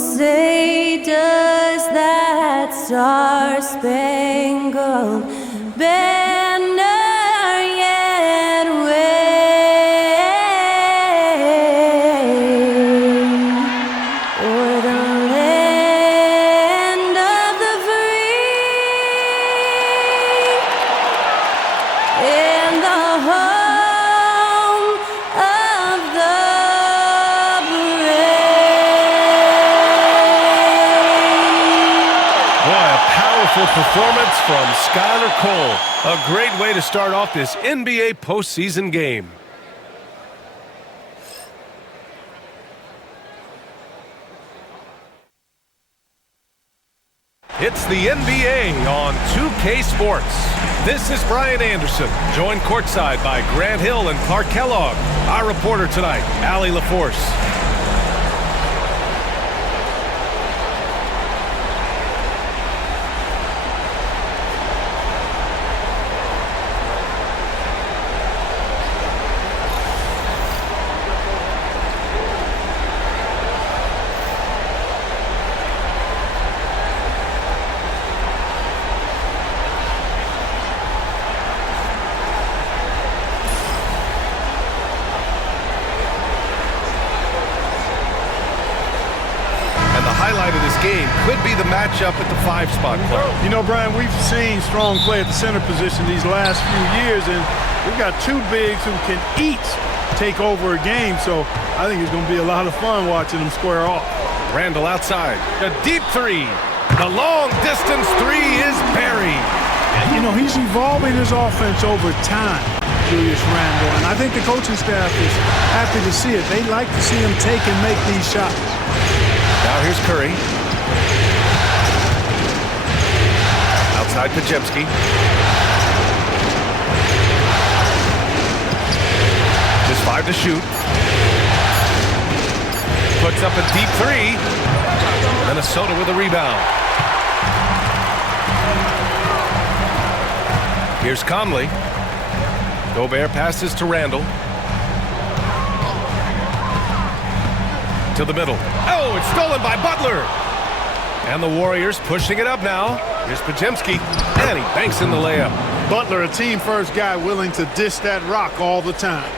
say does that star-spangled banner yet wave o'er the land of the free and the home of the performance from Skylar Cole. A great way to start off this NBA postseason game. It's the NBA on 2K Sports. This is Brian Anderson, joined courtside by Grant Hill and Clark Kellogg. Our reporter tonight, Allie LaForce. Game could be the matchup at the 5 spot. You know, Brian, we've seen strong play at the center position these last few years, and we've got two bigs who can each take over a game, so I think it's going to be a lot of fun watching them square off. Randle outside. A deep three. The long distance three is buried. You know, he's evolving his offense over time, Julius Randle, and I think the coaching staff is happy to see it. They like to see him take and make these shots. Now here's Curry. Outside Pajemski. Just 5 to shoot. Puts up a deep three. Minnesota with a rebound. Here's Conley. Gobert passes to Randle. To the middle. Oh, it's stolen by Butler. And the Warriors pushing it up now. Here's Pajemski, and he banks in the layup. Butler, a team-first guy willing to dish that rock all the time.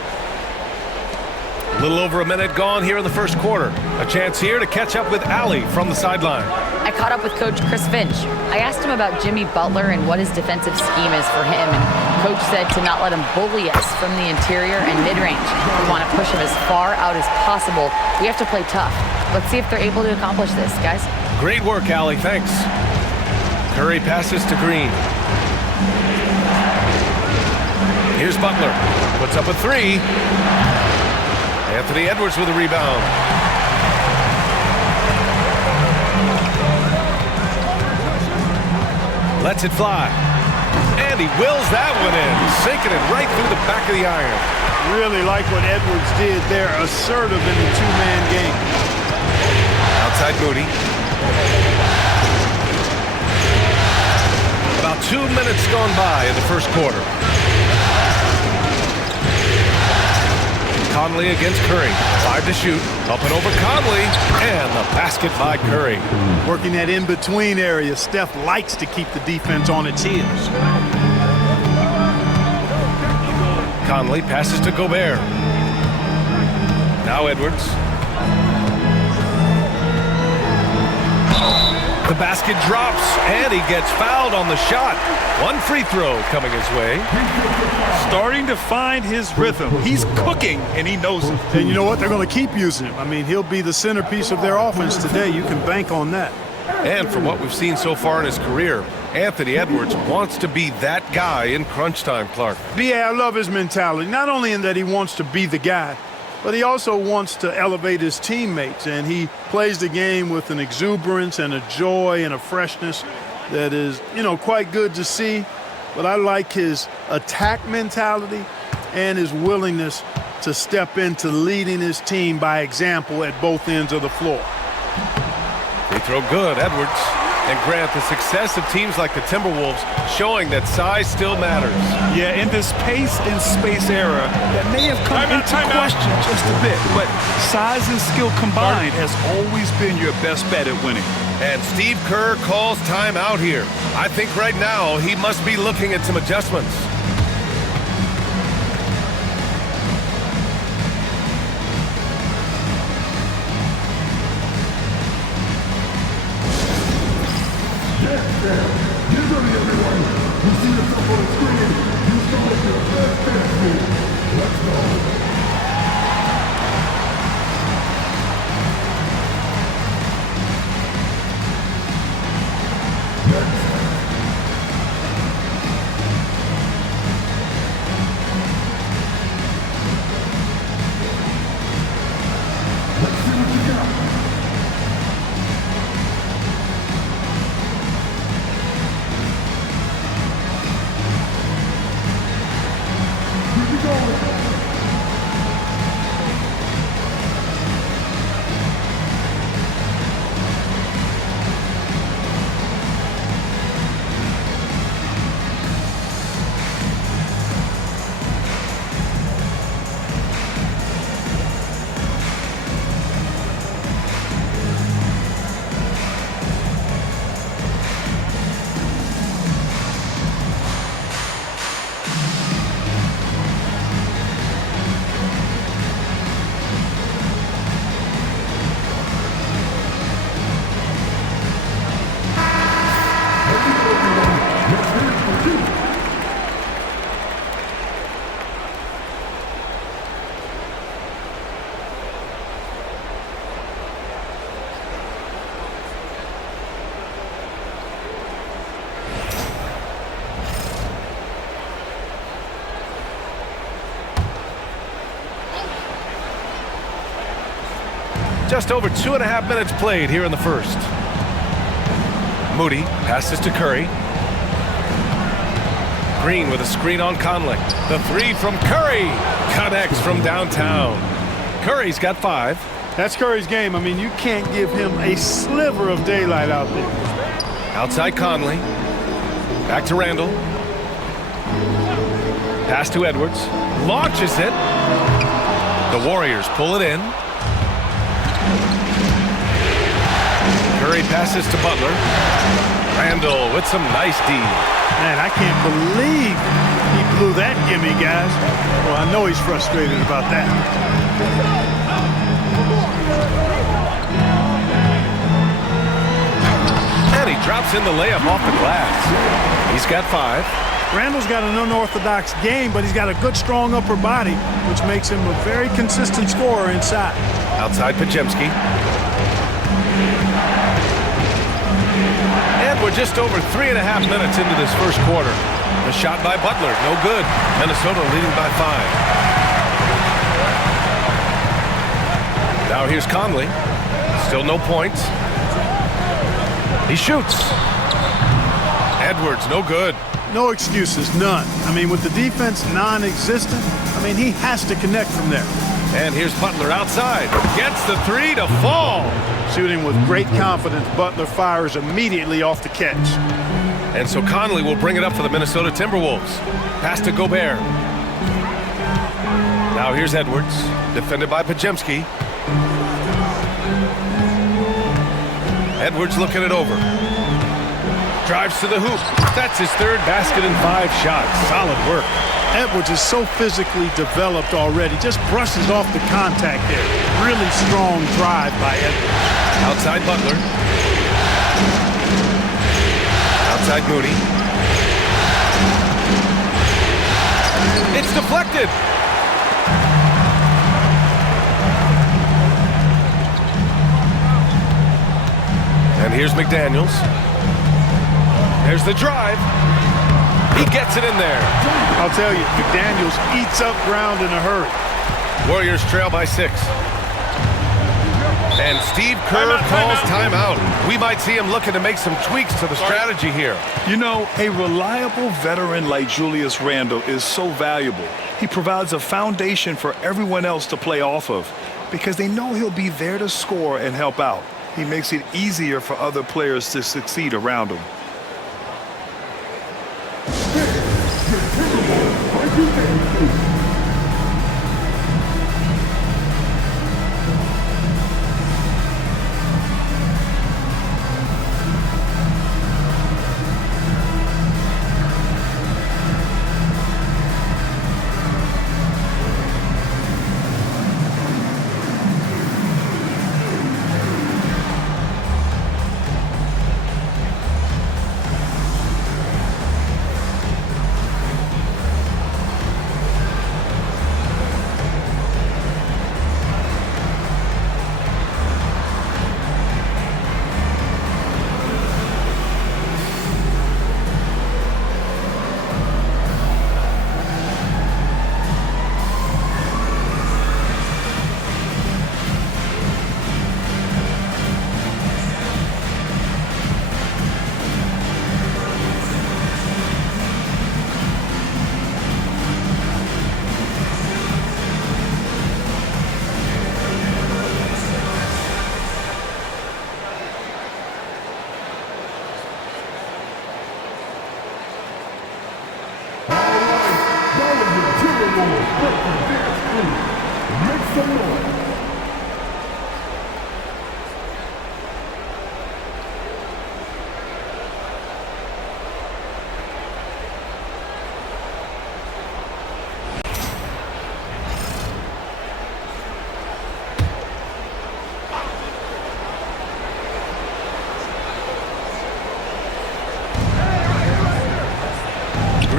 A little over a minute gone here in the first quarter. A chance here to catch up with Allie from the sideline. I caught up with Coach Chris Finch. I asked him about Jimmy Butler and what his defensive scheme is for him, and Coach said to not let him bully us from the interior and mid-range. We want to push him as far out as possible. We have to play tough. Let's see if they're able to accomplish this, guys. Great work, Allie. Thanks. Curry passes to Green. Here's Butler. Puts up a three. Anthony Edwards with a rebound. Lets it fly. And he wills that one in, sinking it right through the back of the iron. Really like what Edwards did there, assertive in the two-man game. Outside Moody. About 2 minutes gone by in the first quarter. Conley against Curry. 5 to shoot. Up and over Conley. And the basket by Curry. Working that in-between area. Steph likes to keep the defense on its heels. Conley passes to Gobert. Now Edwards. The basket drops, and he gets fouled on the shot. One free throw coming his way. Starting to find his rhythm. He's cooking, and he knows it. And you know what? They're going to keep using him. I mean, he'll be the centerpiece of their offense today. You can bank on that. And from what we've seen so far in his career, Anthony Edwards wants to be that guy in crunch time, Clark. Yeah, I love his mentality. Not only in that he wants to be the guy, but he also wants to elevate his teammates, and he plays the game with an exuberance and a joy and a freshness that is, you know, quite good to see. But I like his attack mentality and his willingness to step into leading his team by example at both ends of the floor. They throw good, Edwards. And Grant, the success of teams like the Timberwolves showing that size still matters. Yeah, in this pace and space era, that may have come into question just a bit, but size and skill combined has always been your best bet at winning. And Steve Kerr calls timeout here. I think right now he must be looking at some adjustments. Just over 2.5 minutes played here in the first. Moody passes to Curry. Green with a screen on Conley. The three from Curry connects from downtown. Curry's got 5. That's Curry's game. I mean, you can't give him a sliver of daylight out there. Outside Conley. Back to Randall. Pass to Edwards. Launches it. The Warriors pull it in. Curry passes to Butler. Randall with some nice D. Man, I can't believe he blew that gimme, guys. Well, I know he's frustrated about that. And he drops in the layup off the glass. He's got 5. Randall's got an unorthodox game, but he's got a good, strong upper body, which makes him a very consistent scorer inside. Outside Pajemski. And we're just over 3.5 minutes into this first quarter. The shot by Butler, no good. Minnesota leading by 5. Now here's Conley. Still no points. He shoots. Edwards, no good. No excuses, none. I mean, with the defense non-existent, I mean, he has to connect from there. And here's Butler outside. Gets the 3 to fall. Shooting with great confidence, Butler fires immediately off the catch. And so Conley will bring it up for the Minnesota Timberwolves. Pass to Gobert. Now here's Edwards, defended by Pajemski. Edwards looking it over. Drives to the hoop. That's his 3rd basket in 5 shots. Solid work. Edwards is so physically developed already. Just brushes off the contact there. Really strong drive by Edwards. Outside Butler. Outside Moody. It's deflected. And here's McDaniels. There's the drive. He gets it in there. I'll tell you, McDaniels eats up ground in a hurry. Warriors trail by 6. And Steve Kerr calls timeout. We might see him looking to make some tweaks to the strategy here. You know, a reliable veteran like Julius Randle is so valuable. He provides a foundation for everyone else to play off of because they know he'll be there to score and help out. He makes it easier for other players to succeed around him.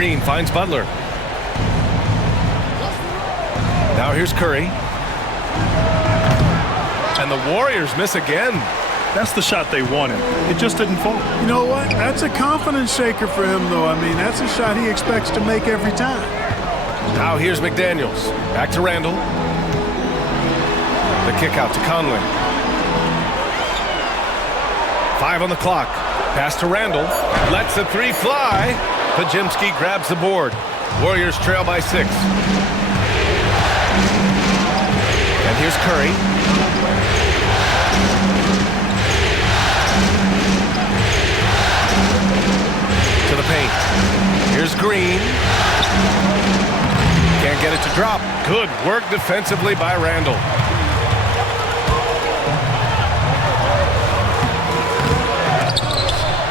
Green finds Butler. Now here's Curry. And the Warriors miss again. That's the shot they wanted. It just didn't fall. You know what? That's a confidence shaker for him, though. I mean, that's a shot he expects to make every time. Now here's McDaniels. Back to Randall. The kick out to Conley. 5 on the clock. Pass to Randall. Lets the three fly. Pajimski grabs the board. Warriors trail by 6. And here's Curry. To the paint. Here's Green. Can't get it to drop. Good work defensively by Randall.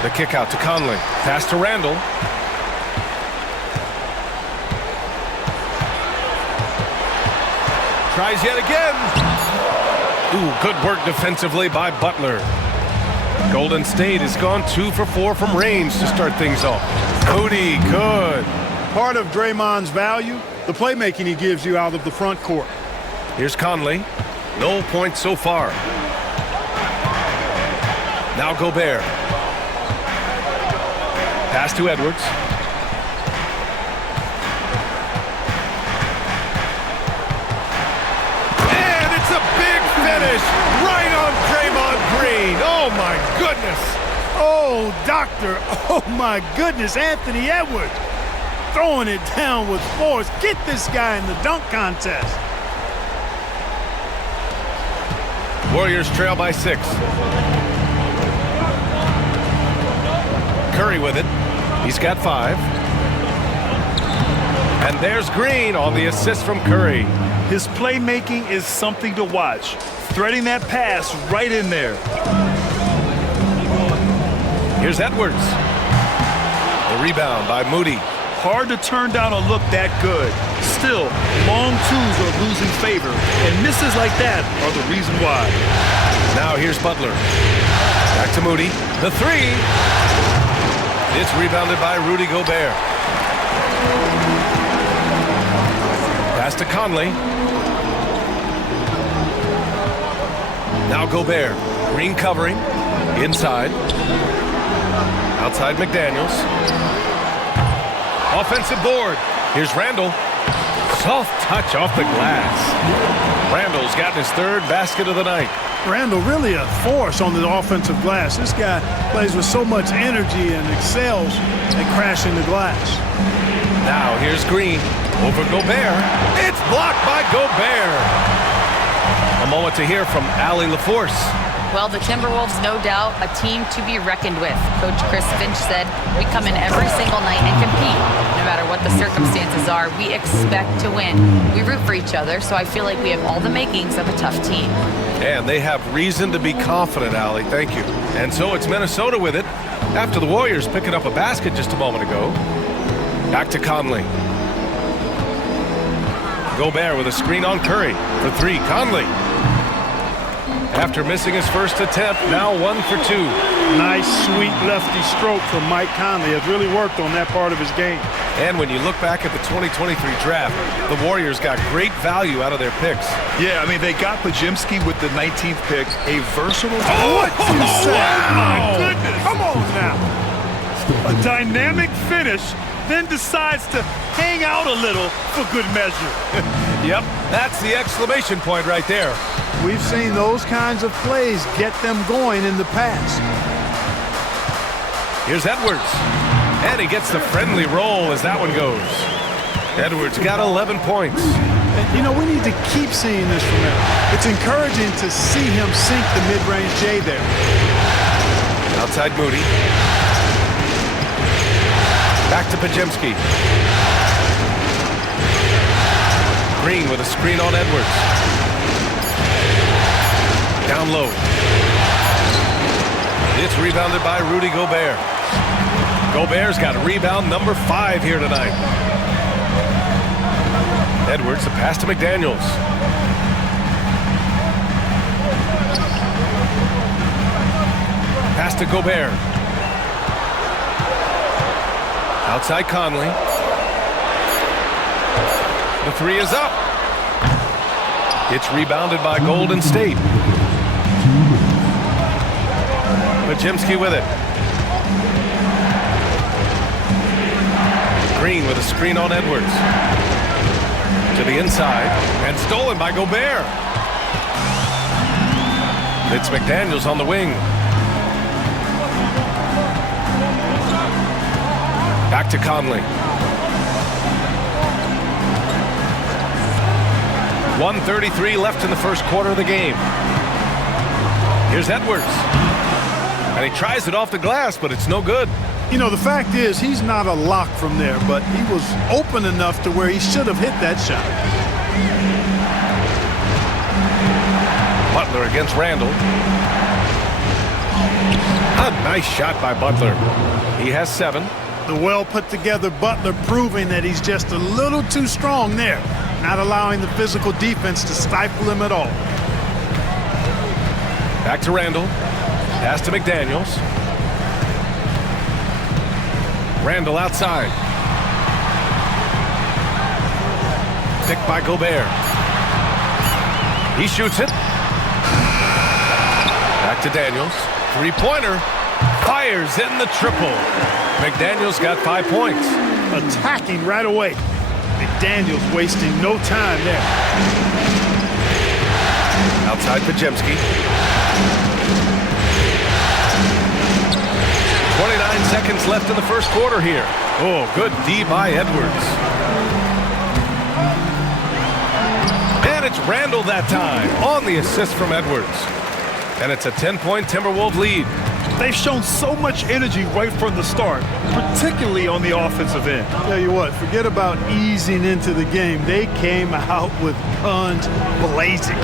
The kick out to Conley. Pass to Randall. Tries yet again. Ooh, good work defensively by Butler. Golden State has gone 2 for 4 from range to start things off. Cody, good. Part of Draymond's value, the playmaking he gives you out of the front court. Here's Conley. No points so far. Now Gobert. Pass to Edwards. Right on Draymond Green. Oh, my goodness. Oh, doctor. Oh, my goodness. Anthony Edwards throwing it down with force. Get this guy in the dunk contest. Warriors trail by 6. Curry with it. He's got 5. And there's Green on the assist from Curry. His playmaking is something to watch. Threading that pass right in there. Here's Edwards. The rebound by Moody. Hard to turn down a look that good. Still, long twos are losing favor, and misses like that are the reason why. Now here's Butler. Back to Moody. The 3. It's rebounded by Rudy Gobert. Pass to Conley. Now Gobert. Green covering. Inside. Outside McDaniels. Offensive board. Here's Randall. Soft touch off the glass. Randall's gotten his 3rd basket of the night. Randall really a force on the offensive glass. This guy plays with so much energy and excels at crashing the glass. Now here's Green. Over Gobert. It's blocked by Gobert. A moment to hear from Allie LaForce. Well, the Timberwolves, no doubt, a team to be reckoned with. Coach Chris Finch said, we come in every single night and compete. No matter what the circumstances are, we expect to win. We root for each other, so I feel like we have all the makings of a tough team. And they have reason to be confident, Allie. Thank you. And so it's Minnesota with it, after the Warriors picking up a basket just a moment ago. Back to Conley. Gobert with a screen on Curry for three. Conley. After missing his first attempt, now 1 for 2. Nice, sweet lefty stroke from Mike Conley. Has really worked on that part of his game. And when you look back at the 2023 draft, the Warriors got great value out of their picks. Yeah, I mean, they got Pajimski with the 19th pick, a versatile... What you say? Oh, my goodness. Come on now. A dynamic finish, then decides to hang out a little for good measure. Yep, that's the exclamation point right there. We've seen those kinds of plays get them going in the past. Here's Edwards. And he gets the friendly roll as that one goes. Edwards got 11 points. And, you know, we need to keep seeing this from him. It's encouraging to see him sink the mid-range J there. Outside Moody. Back to Pajimski. Green with a screen on Edwards. Down low. It's rebounded by Rudy Gobert. Gobert's got rebound number 5 here tonight. Edwards, the pass to McDaniels. Pass to Gobert. Outside Conley. The 3 is up. It's rebounded by Golden State. Pajimski with it. Green with a screen on Edwards. To the inside and stolen by Gobert. It's McDaniels on the wing. Back to Conley. 1:33 left in the first quarter of the game. Here's Edwards. And he tries it off the glass, but it's no good. You know, the fact is, he's not a lock from there, but he was open enough to where he should have hit that shot. Butler against Randall. A nice shot by Butler. He has 7. The well-put-together Butler proving that he's just a little too strong there, not allowing the physical defense to stifle him at all. Back to Randall. Pass to McDaniels. Randall outside. Picked by Gobert. He shoots it. Back to Daniels. Three-pointer. Fires in the triple. McDaniels got 5 points. Attacking right away. McDaniels wasting no time there. Outside Pajimski. 29 seconds left in the first quarter here. Oh, good D by Edwards. And it's Randall that time on the assist from Edwards. And it's a 10-point Timberwolves lead. They've shown so much energy right from the start, particularly on the offensive end. Tell you what, forget about easing into the game. They came out with guns blazing.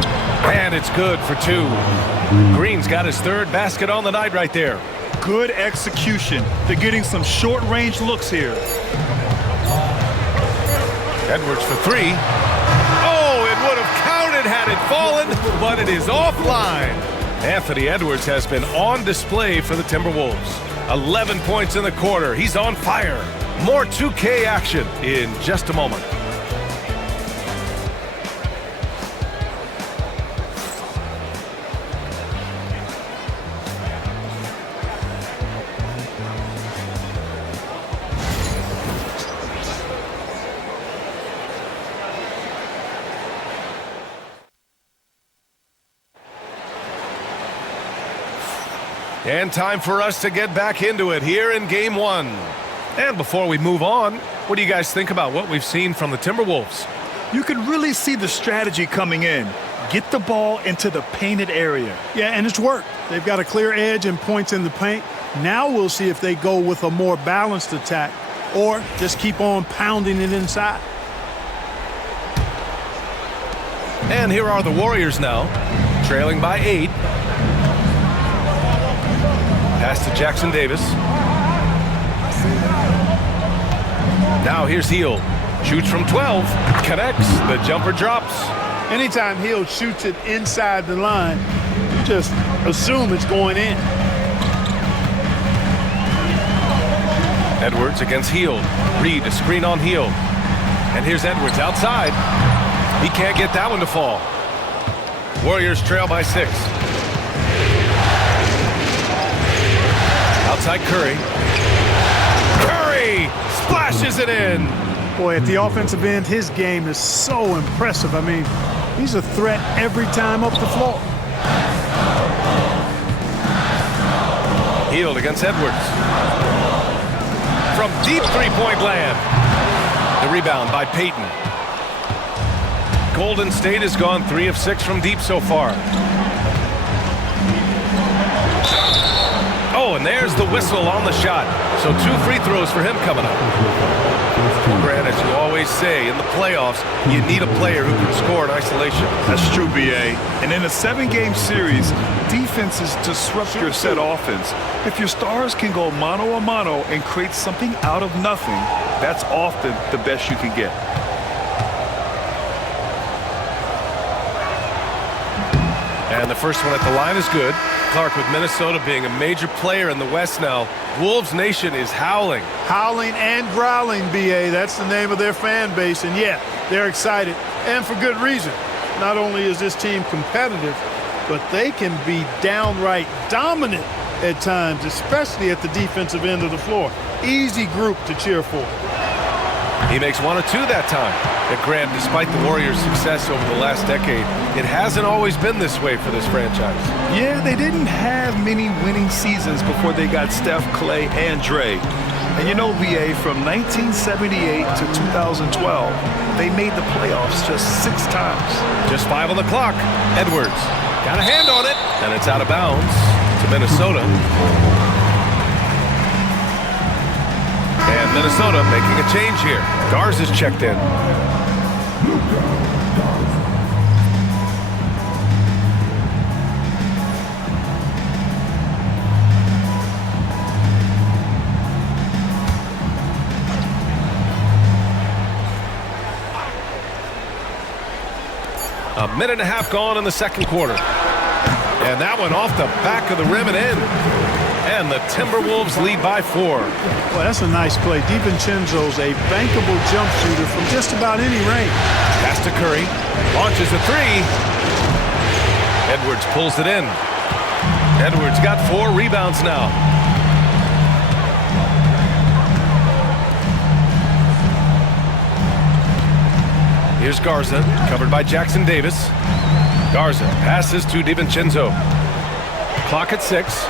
And it's good for 2. Green's got his 3rd basket on the night right there. Good execution. They're getting some short-range looks here. Edwards for 3. Oh, it would have counted had it fallen, but it is offline. Anthony Edwards has been on display for the Timberwolves. 11 points in the quarter. He's on fire. More 2K action in just a moment. And time for us to get back into it here in Game 1. And before we move on, what do you guys think about what we've seen from the Timberwolves? You can really see the strategy coming in. Get the ball into the painted area. Yeah, and it's worked. They've got a clear edge and points in the paint. Now we'll see if they go with a more balanced attack or just keep on pounding it inside. And here are the Warriors now, trailing by 8. Pass to Jackson Davis. Now here's Hield. Shoots from 12. Connects. The jumper drops. Anytime Hield shoots it inside the line, you just assume it's going in. Edwards against Hield. Reed a screen on Hield. And here's Edwards outside. He can't get that one to fall. Warriors trail by 6. Outside Curry. Curry splashes it in. Boy, at the offensive end, his game is so impressive. I mean, he's a threat every time up the floor. Hield against Edwards. From deep three-point land. The rebound by Payton. Golden State has gone 3 of 6 from deep so far. Oh, and there's the whistle on the shot. So 2 free throws for him coming up. Grant, as you always say, in the playoffs, you need a player who can score in isolation. That's true, B.A. And in a 7-game series, defenses disrupt your set offense. If your stars can go mano a mano and create something out of nothing, that's often the best you can get. And the first one at the line is good. Clark, with Minnesota being a major player in the West now, Wolves Nation is howling. Howling and growling, B.A. That's the name of their fan base. And, yeah, they're excited, and for good reason. Not only is this team competitive, but they can be downright dominant at times, especially at the defensive end of the floor. Easy group to cheer for. He makes 1 of 2 that time. But Grant, despite the Warriors' success over the last decade, it hasn't always been this way for this franchise. Yeah, they didn't have many winning seasons before they got Steph, Clay, and Dre. And you know, B.A., from 1978 to 2012, they made the playoffs just 6 times. Just 5 on the clock. Edwards got a hand on it, and it's out of bounds to Minnesota. And Minnesota making a change here. Garza's checked in. A minute and a half gone in the second quarter. And that one off the back of the rim and in. And the Timberwolves lead by 4. Well, that's a nice play. DiVincenzo's a bankable jump shooter from just about any range. Pass to Curry. Launches a 3. Edwards pulls it in. Edwards got 4 rebounds now. Here's Garza, covered by Jackson Davis. Garza passes to DiVincenzo. Clock at 6.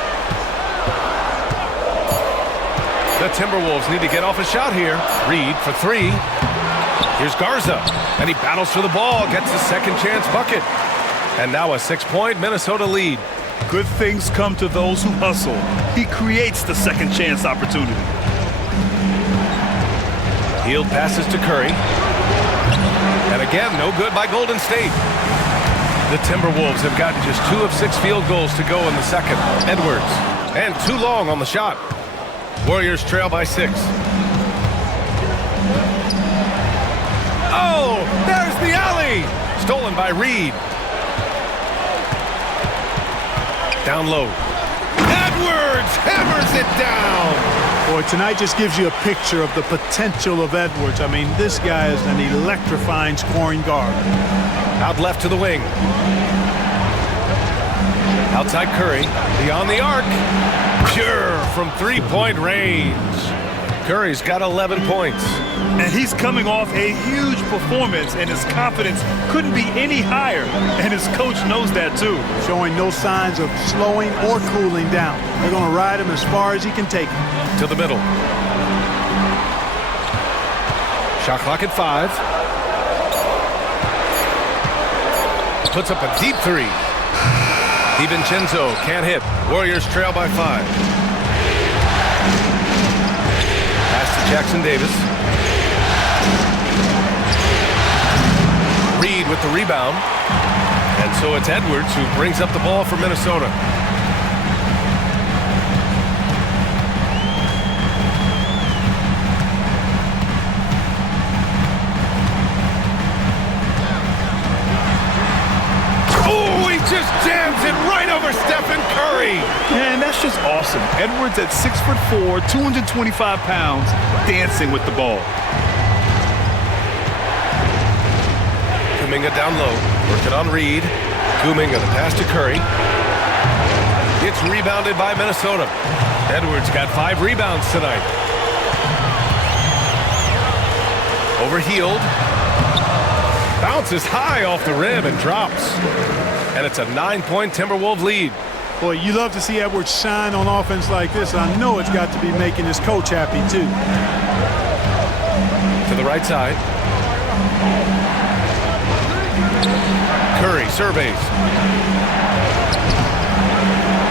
The Timberwolves need to get off a shot here. Reed for 3. Here's Garza, and he battles for the ball, gets the second chance bucket. And now a 6-point Minnesota lead. Good things come to those who hustle. He creates the second chance opportunity. Hield passes to Curry. And again, no good by Golden State. The Timberwolves have gotten just 2 of 6 field goals to go in the second. Edwards, and too long on the shot. Warriors trail by 6. Oh, there's the alley. Stolen by Reed. Down low. Edwards hammers it down. Boy, tonight just gives you a picture of the potential of Edwards. I mean, this guy is an electrifying scoring guard. Out left to the wing. Outside Curry. Beyond the arc. Pure from 3-point range. Curry's got 11 points. And he's coming off a huge performance, and his confidence couldn't be any higher. And his coach knows that, too. Showing no signs of slowing or cooling down. They're going to ride him as far as he can take him. To the middle. Shot clock at 5. puts up a deep three. DiVincenzo can't hit. Warriors trail by 5. Pass to Jackson Davis. Reed with the rebound. And so it's Edwards who brings up the ball for Minnesota. Just jams it right over Stephen Curry. And that's just awesome. Edwards at 6'4", 225 pounds, dancing with the ball. Kuminga down low, working on Reed. Kuminga, the pass to Curry. It's rebounded by Minnesota. Edwards got 5 rebounds tonight. Overhealed. Bounces high off the rim and drops. And it's a 9-point Timberwolves lead. Boy, you love to see Edwards shine on offense like this. I know it's got to be making his coach happy, too. To the right side. Curry surveys.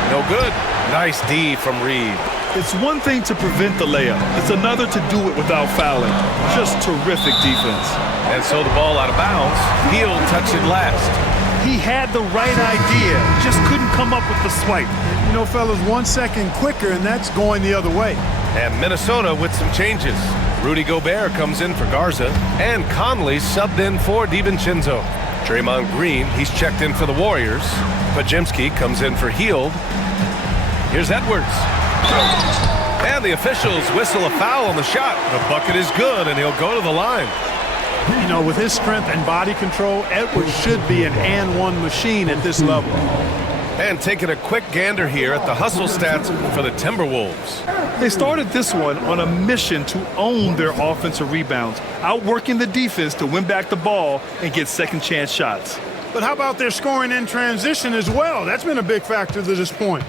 No good. Nice D from Reed. It's one thing to prevent the layup. It's another to do it without fouling. Just terrific defense. And so the ball out of bounds. He'll touch it last. He had the right idea, just couldn't come up with the swipe. You know, fellas, 1 second quicker, and that's going the other way. And Minnesota with some changes. Rudy Gobert comes in for Garza, and Conley subbed in for DiVincenzo. Draymond Green, he's checked in for the Warriors. Pajimski comes in for Hield. Here's Edwards. And the officials whistle a foul on the shot. The bucket is good, and he'll go to the line. You know, with his strength and body control, Edwards should be an and-one machine at this level. And taking a quick gander here at the hustle stats for the Timberwolves. They started this one on a mission to own their offensive rebounds, outworking the defense to win back the ball and get second-chance shots. But how about their scoring in transition as well? That's been a big factor to this point.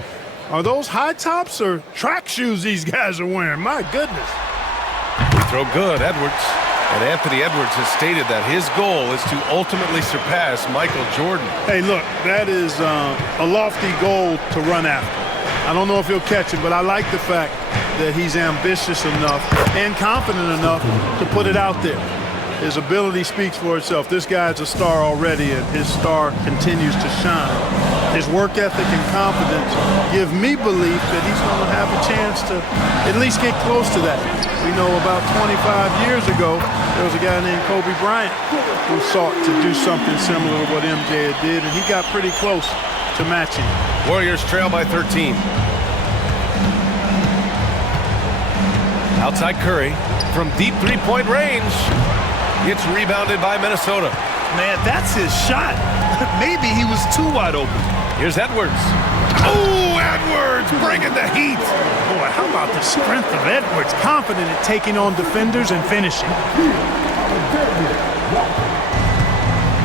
Are those high tops or track shoes these guys are wearing? My goodness. We throw good, Edwards. And Anthony Edwards has stated that his goal is to ultimately surpass Michael Jordan. Hey, look, that is a lofty goal to run after. I don't know if he'll catch it, but I like the fact that he's ambitious enough and confident enough to put it out there. His ability speaks for itself. This guy's a star already, and his star continues to shine. His work ethic and confidence give me belief that he's going to have a chance to at least get close to that. We know about 25 years ago, there was a guy named Kobe Bryant who sought to do something similar to what MJ did, and he got pretty close to matching. Warriors trail by 13. Outside Curry from deep three-point range. It's rebounded by Minnesota. Man, that's his shot. Maybe he was too wide open. Here's Edwards. Oh, Edwards bringing the heat. Boy, how about the strength of Edwards? Confident at taking on defenders and finishing.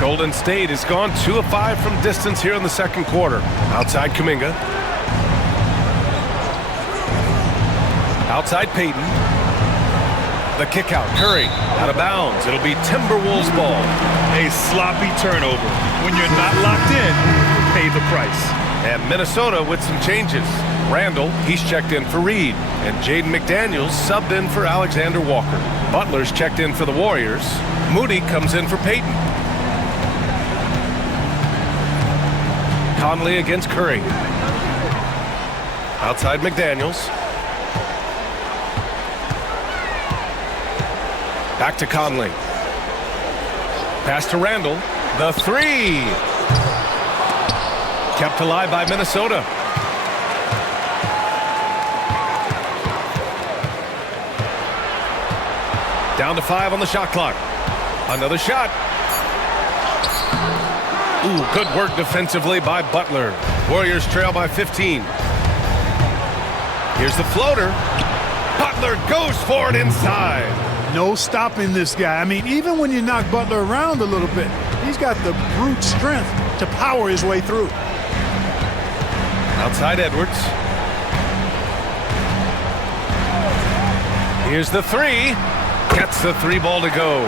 Golden State has gone 2 of 5 from distance here in the second quarter. Outside Kuminga. Outside Payton. The kick out. Curry out of bounds. It'll be Timberwolves ball. A sloppy turnover. When you're not locked in, pay the price. And Minnesota with some changes. Randall, he's checked in for Reed. And Jaden McDaniels subbed in for Alexander Walker. Butler's checked in for the Warriors. Moody comes in for Payton. Conley against Curry. Outside McDaniels. Back to Conley. Pass to Randall. The three. Kept alive by Minnesota. Down to 5 on the shot clock. Another shot. Ooh, good work defensively by Butler. Warriors trail by 15. Here's the floater. Butler goes for it inside. No stopping this guy. I mean, even when you knock Butler around a little bit, he's got the brute strength to power his way through. Outside Edwards. Here's the three. Gets the 3 ball to go.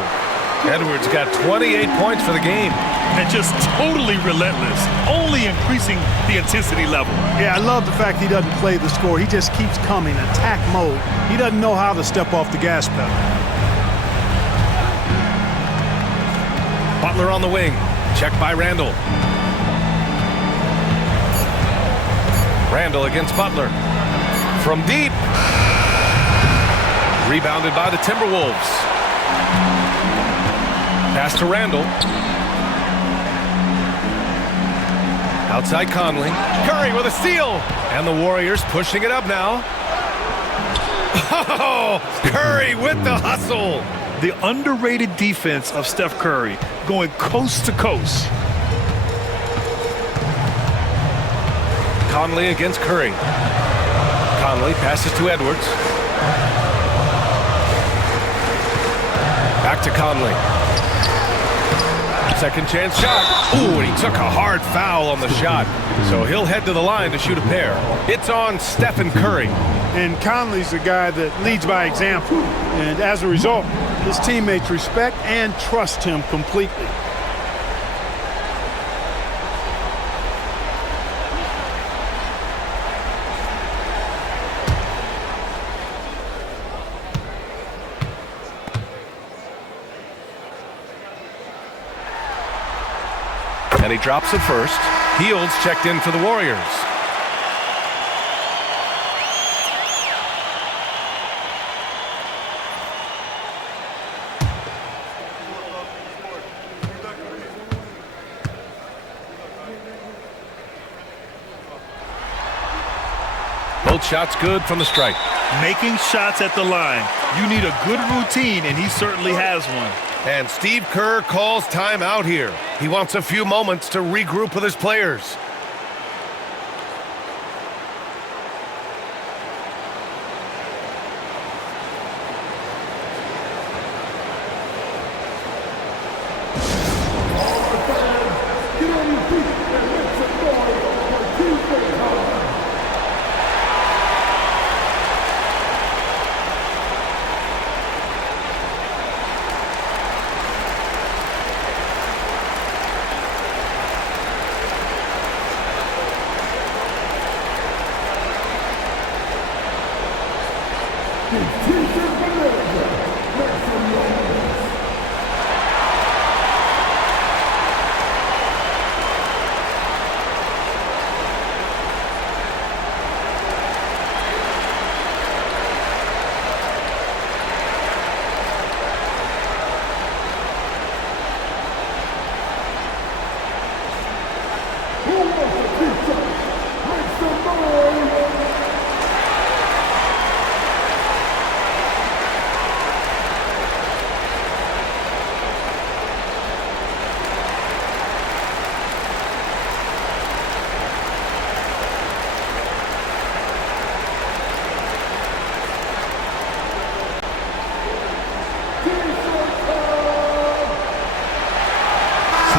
Edwards got 28 points for the game. and just totally relentless, only increasing the intensity level. Yeah, I love the fact he doesn't play the score. He just keeps coming, attack mode. He doesn't know how to step off the gas pedal. Butler on the wing. Check by Randall. Randall against Butler. From deep. Rebounded by the Timberwolves. Pass to Randall. Outside Conley. Curry with a steal. And the Warriors pushing it up now. Oh, Curry with the hustle. The underrated defense of Steph Curry, going coast to coast. Conley against Curry. Conley passes to Edwards. Back to Conley. Second chance shot. Ooh, and he took a hard foul on the shot. So he'll head to the line to shoot a pair. It's on Stephen Curry. And Conley's the guy that leads by example. And as a result, his teammates respect and trust him completely. And he drops it first. Heald's checked in for the Warriors. Both shots good from the stripe. Making shots at the line. You need a good routine, and he certainly has one. And Steve Kerr calls timeout here. He wants a few moments to regroup with his players.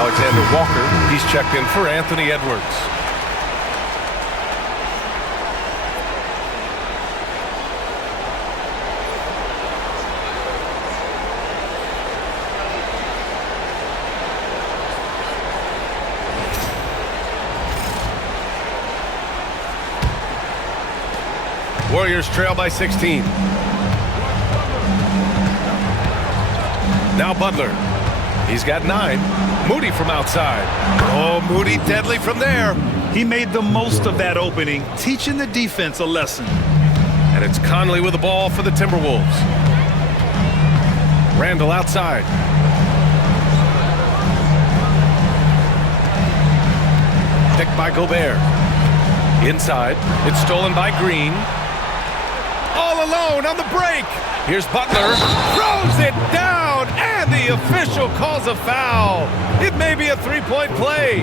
Alexander Walker, he's checked in for Anthony Edwards. Warriors trail by 16. Now Butler. He's got 9. Moody from outside. Oh, Moody deadly from there. He made the most of that opening, teaching the defense a lesson. And it's Conley with the ball for the Timberwolves. Randall outside. Picked by Gobert. Inside. It's stolen by Green. All alone on the break. Here's Butler. Throws it down. And the official calls a foul. It may be a three-point play.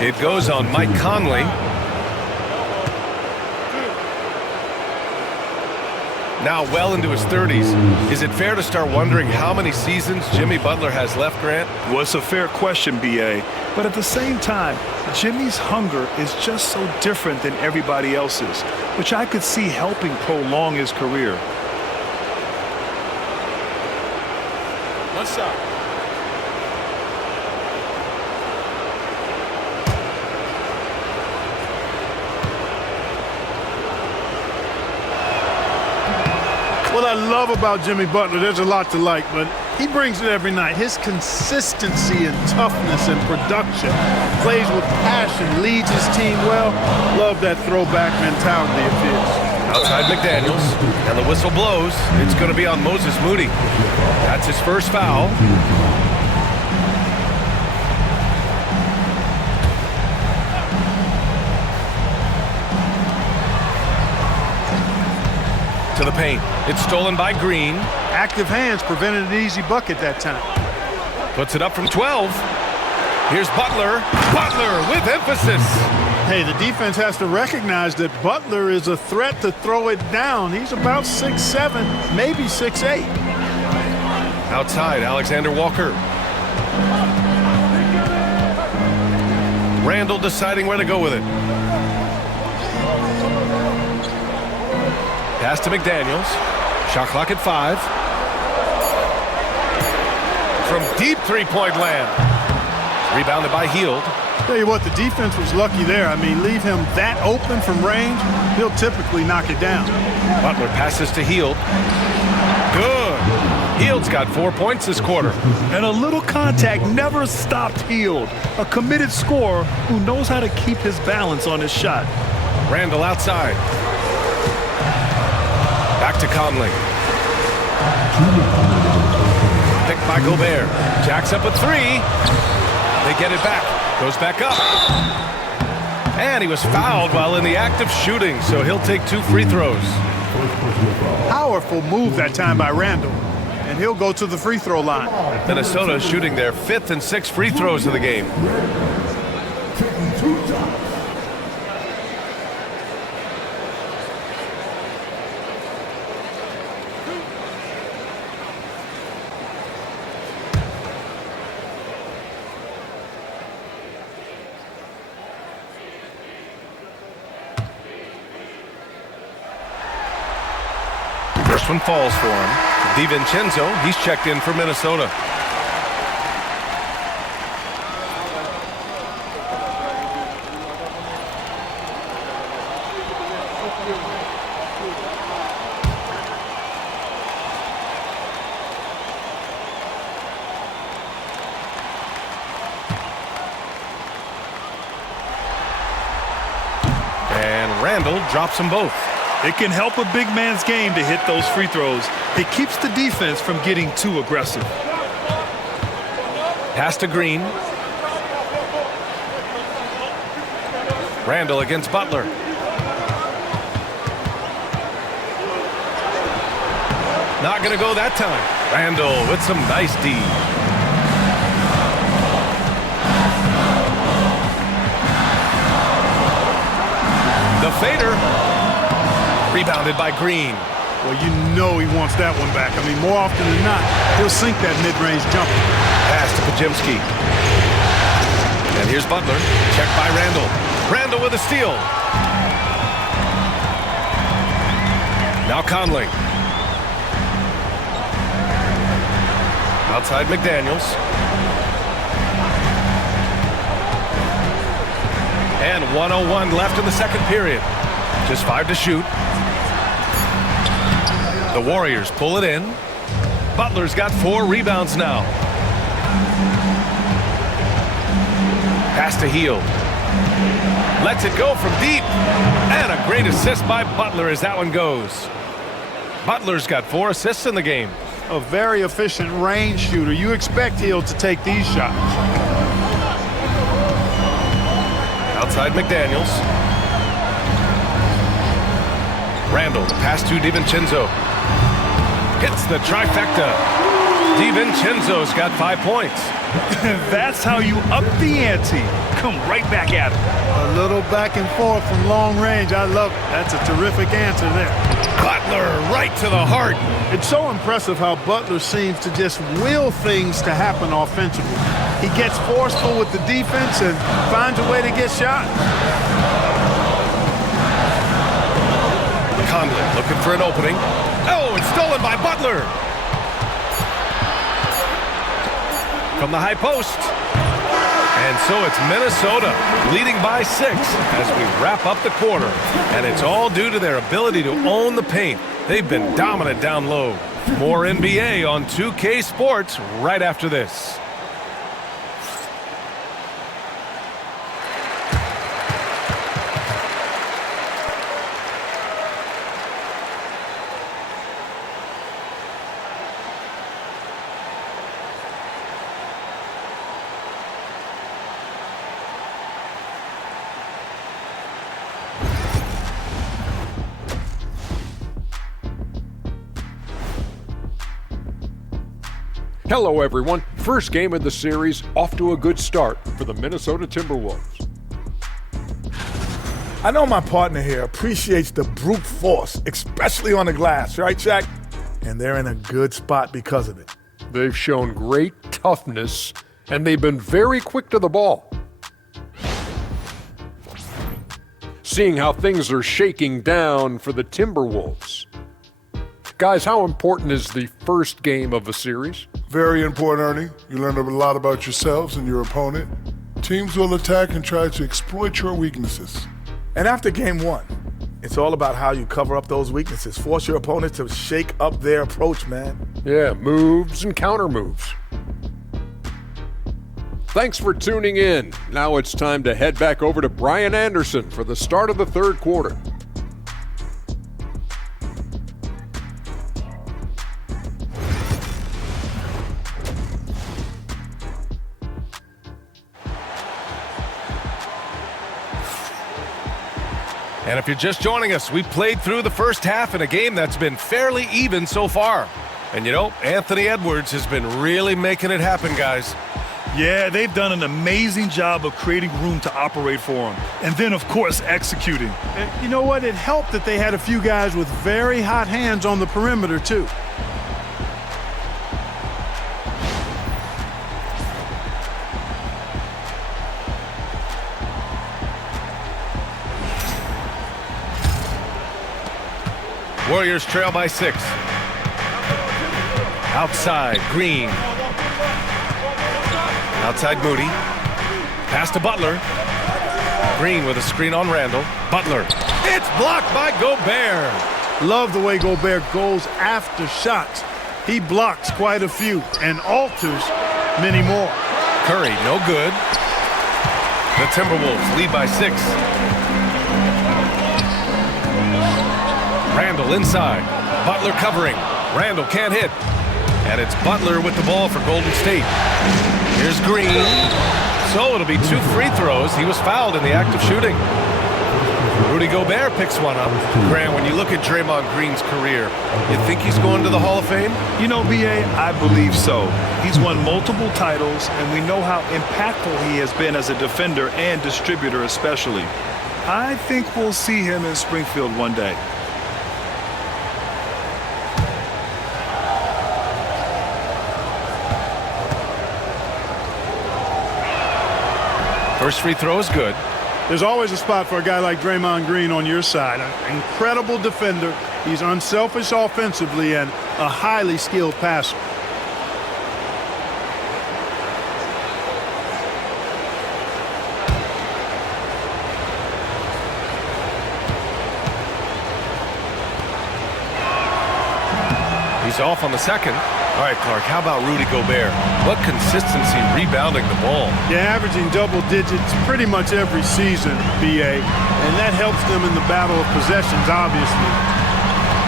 It goes on Mike Conley. Now well into his 30s. Is it fair to start wondering how many seasons Jimmy Butler has left, Grant? Well, it's a fair question, B.A. But at the same time, Jimmy's hunger is just so different than everybody else's, which I could see helping prolong his career. What's up? What I love about Jimmy Butler, there's a lot to like, but he brings it every night. His consistency and toughness and production, plays with passion, leads his team well. Love that throwback mentality of his. Outside McDaniels, and the whistle blows. It's going to be on Moses Moody. That's his first foul. To the paint. It's stolen by Green. Active hands prevented an easy bucket that time. Puts it up from 12. Here's Butler. Butler with emphasis. Hey, the defense has to recognize that Butler is a threat to throw it down. He's about 6'7", maybe 6'8". Outside, Alexander Walker. Randall deciding where to go with it. Pass to McDaniels. Shot clock at 5. From deep three-point land. Rebounded by Hield. Tell you what, the defense was lucky there. I mean, leave him that open from range, he'll typically knock it down. Butler passes to Hield. Good. Hield's got 4 points this quarter. And a little contact never stopped Hield. A committed scorer who knows how to keep his balance on his shot. Randall outside. Back to Conley. Picked by Gobert. Jacks up a 3. They get it back. Goes back up. And he was fouled while in the act of shooting, so he'll take 2 free throws. Powerful move that time by Randall. And he'll go to the free throw line. Minnesota shooting their 5th and 6th free throws of the game. First one falls for him. DiVincenzo, he's checked in for Minnesota. And Randall drops them both. It can help a big man's game to hit those free throws. It keeps the defense from getting too aggressive. Pass to Green. Randall against Butler. Not going to go that time. Randall with some nice D. The fader. Rebounded by Green. Well, you know he wants that one back. I mean, more often than not, he'll sink that mid-range jumper. Pass to Pajemski. And here's Butler. Checked by Randall. Randall with a steal. Now Conley. Outside McDaniels. And 1:01 left in the second period. Just 5 to shoot. The Warriors pull it in. Butler's got 4 rebounds now. Pass to Hield. Lets it go from deep. And a great assist by Butler as that one goes. Butler's got 4 assists in the game. A very efficient range shooter. You expect Hield to take these shots. Outside McDaniels. Randall, the pass to DiVincenzo. Hits the trifecta. DiVincenzo's got 5 points. That's how you up the ante. Come right back at him. A little back and forth from long range. I love it. That's a terrific answer there. Butler right to the heart. It's so impressive how Butler seems to just will things to happen offensively. He gets forceful with the defense and finds a way to get shots. Conley looking for an opening. Oh, it's stolen by Butler. From the high post. And so it's Minnesota leading by 6 as we wrap up the quarter. And it's all due to their ability to own the paint. They've been dominant down low. More NBA on 2K Sports right after this. Hello, everyone. First game of the series, off to a good start for the Minnesota Timberwolves. I know my partner here appreciates the brute force, especially on the glass, right, Shaq? And they're in a good spot because of it. They've shown great toughness, and they've been very quick to the ball. Seeing how things are shaking down for the Timberwolves. Guys, how important is the first game of a series? Very important, Ernie. You learn a lot about yourselves and your opponent. Teams will attack and try to exploit your weaknesses. And after game one, it's all about how you cover up those weaknesses. Force your opponent to shake up their approach, man. Yeah, moves and counter moves. Thanks for tuning in. Now it's time to head back over to Brian Anderson for the start of the third quarter. And if you're just joining us, we played through the first half in a game that's been fairly even so far. And you know, Anthony Edwards has been really making it happen, guys. Yeah, they've done an amazing job of creating room to operate for him. And then, of course, executing. And you know what? It helped that they had a few guys with very hot hands on the perimeter, too. Warriors trail by 6. Outside, Green. Outside, Moody. Pass to Butler. Green with a screen on Randall. Butler. It's blocked by Gobert. Love the way Gobert goes after shots. He blocks quite a few and alters many more. Curry, no good. The Timberwolves lead by 6. Randall inside. Butler covering. Randall can't hit. And it's Butler with the ball for Golden State. Here's Green. So it'll be 2 free throws. He was fouled in the act of shooting. Rudy Gobert picks one up. Grant, when you look at Draymond Green's career, you think he's going to the Hall of Fame? You know, B.A., I believe so. He's won multiple titles, and we know how impactful he has been as a defender and distributor especially. I think we'll see him in Springfield one day. First free throw is good. There's always a spot for a guy like Draymond Green on your side. An incredible defender. He's unselfish offensively and a highly skilled passer. He's off on the second. All right, Clark, how about Rudy Gobert? What consistency rebounding the ball. Yeah, averaging double digits pretty much every season, B.A., and that helps them in the battle of possessions, obviously.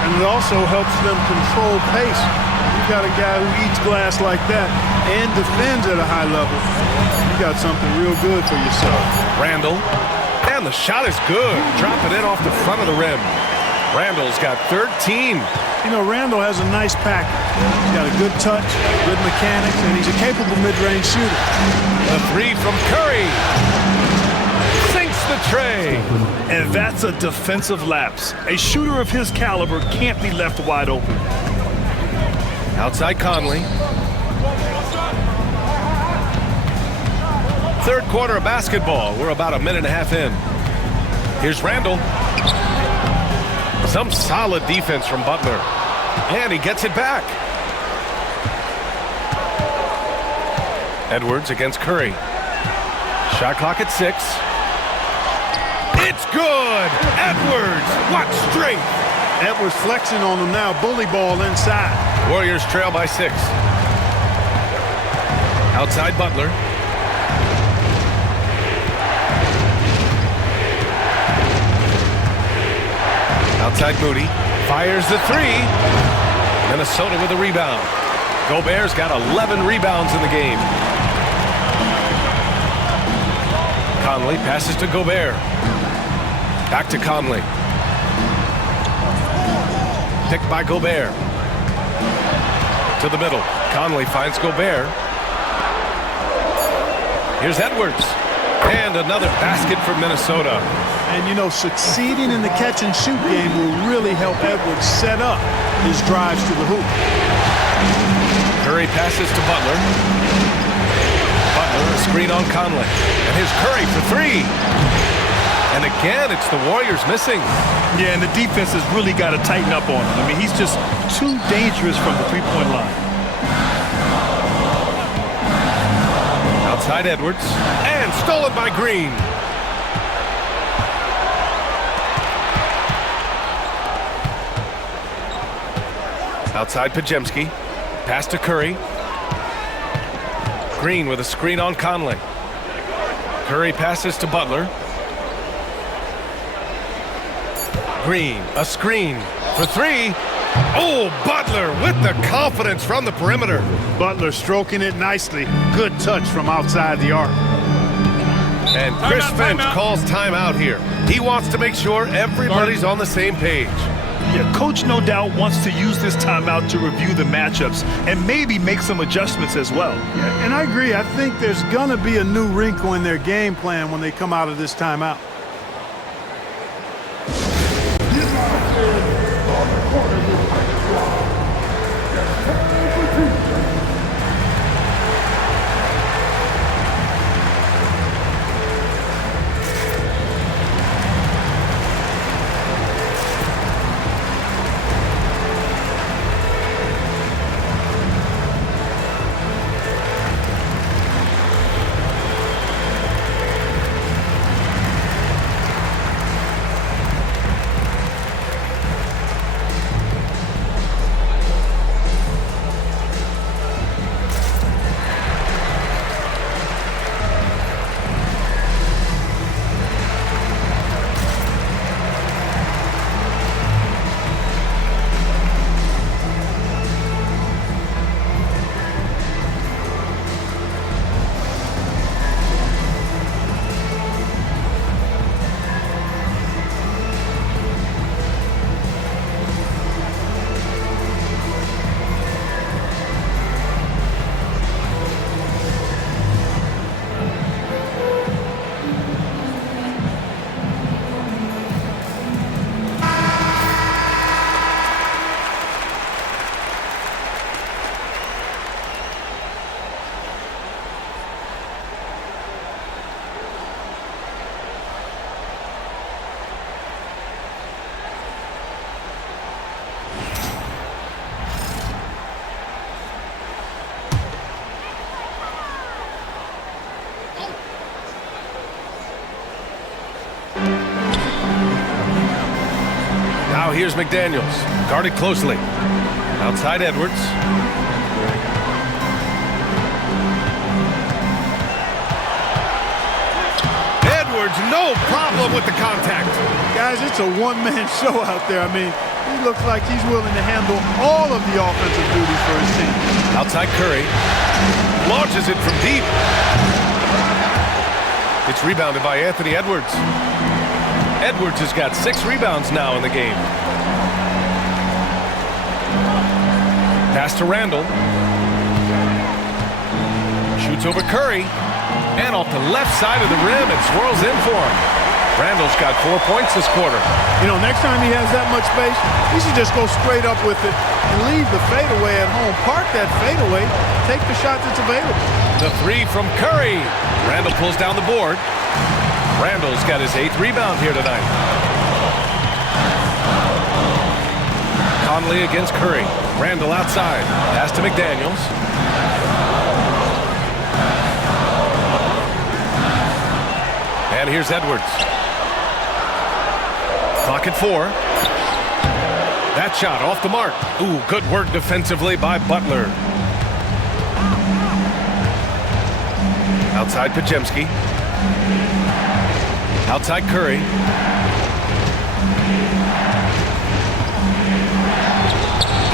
And it also helps them control pace. You got a guy who eats glass like that and defends at a high level. You got something real good for yourself. Randall, and the shot is good. Drop it in off the front of the rim. Randall's got 13. You know, Randall has a nice package. He's got a good touch, good mechanics, and he's a capable mid-range shooter. The 3 from Curry. Sinks the tray. And that's a defensive lapse. A shooter of his caliber can't be left wide open. Outside Conley. Third quarter of basketball. We're about a minute and a half in. Here's Randall. Some solid defense from Butler. And he gets it back. Edwards against Curry. Shot clock at 6. It's good! Edwards! What strength! Edwards flexing on them now. Bully ball inside. Warriors trail by 6. Outside Butler. Outside Moody. Fires the 3. Minnesota with a rebound. Gobert's got 11 rebounds in the game. Conley passes to Gobert. Back to Conley. Picked by Gobert. To the middle. Conley finds Gobert. Here's Edwards. And another basket for Minnesota. And, you know, succeeding in the catch-and-shoot game will really help Edwards set up his drives to the hoop. Curry passes to Butler. Butler, a screen on Conley. And here's Curry for 3. And again, it's the Warriors missing. Yeah, and the defense has really got to tighten up on him. I mean, he's just too dangerous from the three-point line. Outside Edwards. And stolen by Green. Outside Pajemski. Pass to Curry. Green with a screen on Conley. Curry passes to Butler. Green, a screen for 3. Oh, Butler with the confidence from the perimeter. Butler stroking it nicely. Good touch from outside the arc. And Chris Finch calls timeout here. He wants to make sure everybody's on the same page. Yeah, coach no doubt wants to use this timeout to review the matchups and maybe make some adjustments as well. Yeah, and I agree. I think there's going to be a new wrinkle in their game plan when they come out of this timeout. Now here's McDaniels, guarded closely. Outside Edwards. Edwards, no problem with the contact. Guys, it's a one-man show out there. I mean, he looks like he's willing to handle all of the offensive duties for his team. Outside Curry. Launches it from deep. It's rebounded by Anthony Edwards. Edwards has got 6 rebounds now in the game. Pass to Randall. Shoots over Curry. And off the left side of the rim, it swirls in for him. Randall's got 4 points this quarter. You know, next time he has that much space, he should just go straight up with it and leave the fadeaway at home. Park that fadeaway, take the shot that's available. The 3 from Curry. Randall pulls down the board. Randall's got his 8th rebound here tonight. Conley against Curry. Randall outside. Pass to McDaniels. And here's Edwards. Clock at 4. That shot off the mark. Ooh, good work defensively by Butler. Outside Pajemski. Outside Curry.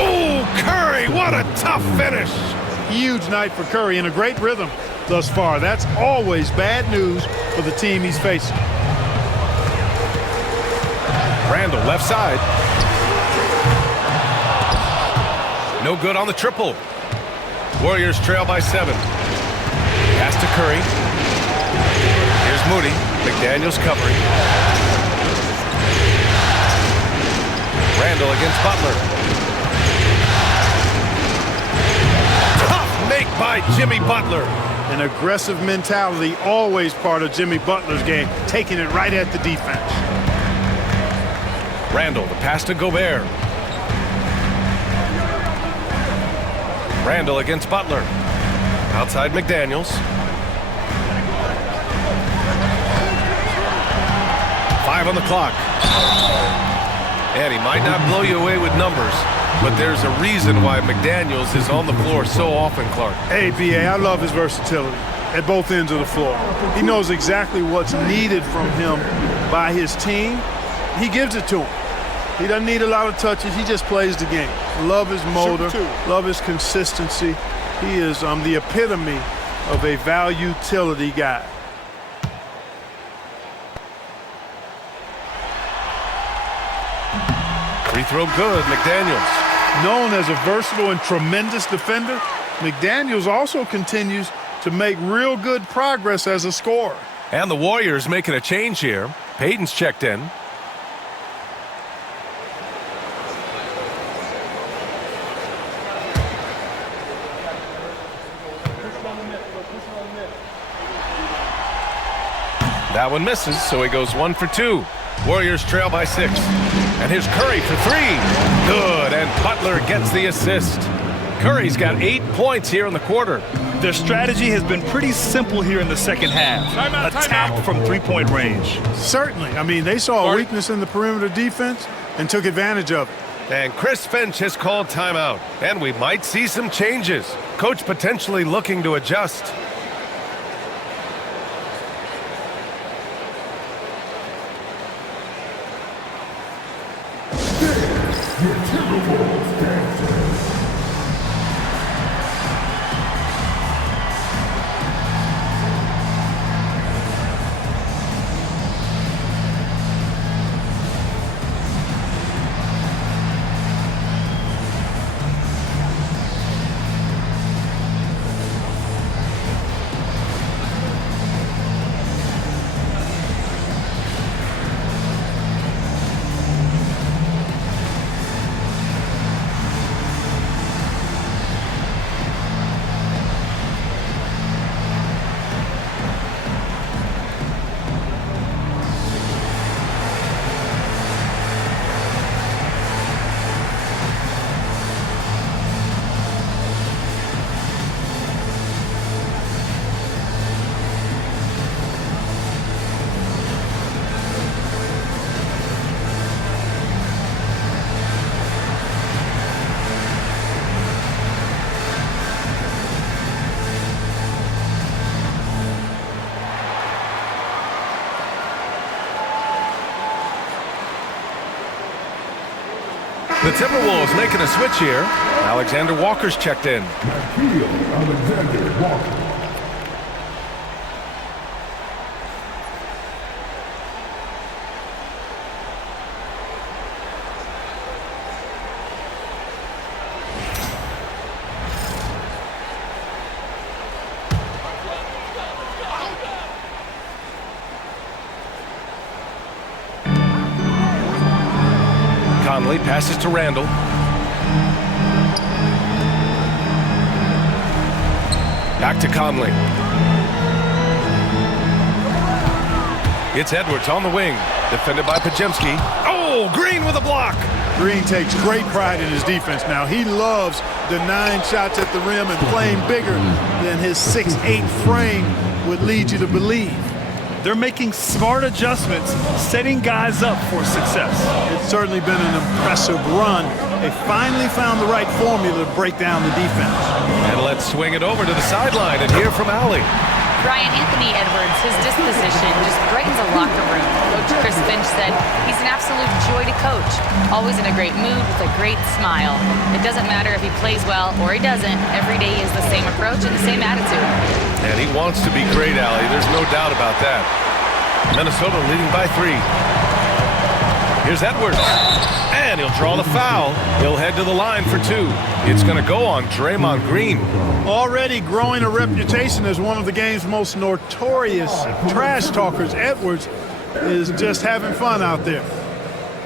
Oh, Curry, what a tough finish. Huge night for Curry and a great rhythm thus far. That's always bad news for the team he's facing. Randall left side. No good on the triple. Warriors trail by 7. Pass to Curry. Here's Moody. McDaniels covering. Randall against Butler. Tough make by Jimmy Butler. An aggressive mentality, always part of Jimmy Butler's game, taking it right at the defense. Randall, the pass to Gobert. Randall against Butler. Outside McDaniels. 5 on the clock. And he might not blow you away with numbers, but there's a reason why McDaniels is on the floor so often, Clark. Hey, B.A., I love his versatility at both ends of the floor. He knows exactly what's needed from him by his team. He gives it to him. He doesn't need a lot of touches. He just plays the game. Love his motor. Love his consistency. He is the epitome of a value-utility guy. Free throw good, McDaniels. Known as a versatile and tremendous defender, McDaniels also continues to make real good progress as a scorer. And the Warriors making a change here. Payton's checked in. That one misses, so he goes 1 for 2. Warriors trail by 6. And here's Curry for 3. Good, and Butler gets the assist. Curry's got 8 points here in the quarter. Their strategy has been pretty simple here in the second half. Attack from three-point range. Certainly. I mean, they saw a weakness in the perimeter defense and took advantage of it. And Chris Finch has called timeout. And we might see some changes. Coach potentially looking to adjust. Your Timberwolves dancing. The Timberwolves making a switch here. Alexander Walker's checked in. Alexander Walker. Conley passes to Randall. Back to Conley. It's Edwards on the wing. Defended by Pajemski. Oh, Green with a block. Green takes great pride in his defense now. He loves denying shots at the rim and playing bigger than his 6'8" frame would lead you to believe. They're making smart adjustments, setting guys up for success. It's certainly been an impressive run. They finally found the right formula to break down the defense. And let's swing it over to the sideline and hear from Allie. Brian, Anthony Edwards, his disposition just brightens a locker room. Coach Chris Finch said he's an absolute joy to coach. Always in a great mood with a great smile. It doesn't matter if he plays well or he doesn't. Every day is the same approach and the same attitude. And he wants to be great, Allie. There's no doubt about that. Minnesota leading by 3. Here's Edwards. And he'll draw the foul. He'll head to the line for 2. It's going to go on Draymond Green. Already growing a reputation as one of the game's most notorious trash talkers, Edwards is just having fun out there.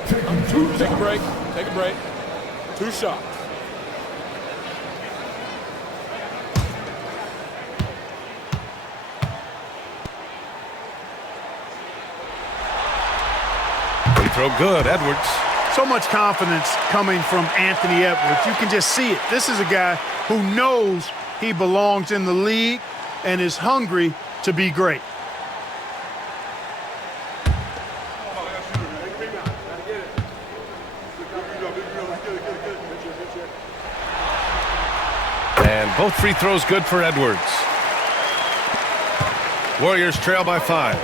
Take a break. Take a break. 2 shots. Free throw good, Edwards. So much confidence coming from Anthony Edwards. You can just see it. This is a guy who knows he belongs in the league and is hungry to be great. And both free throws good for Edwards. Warriors trail by 5.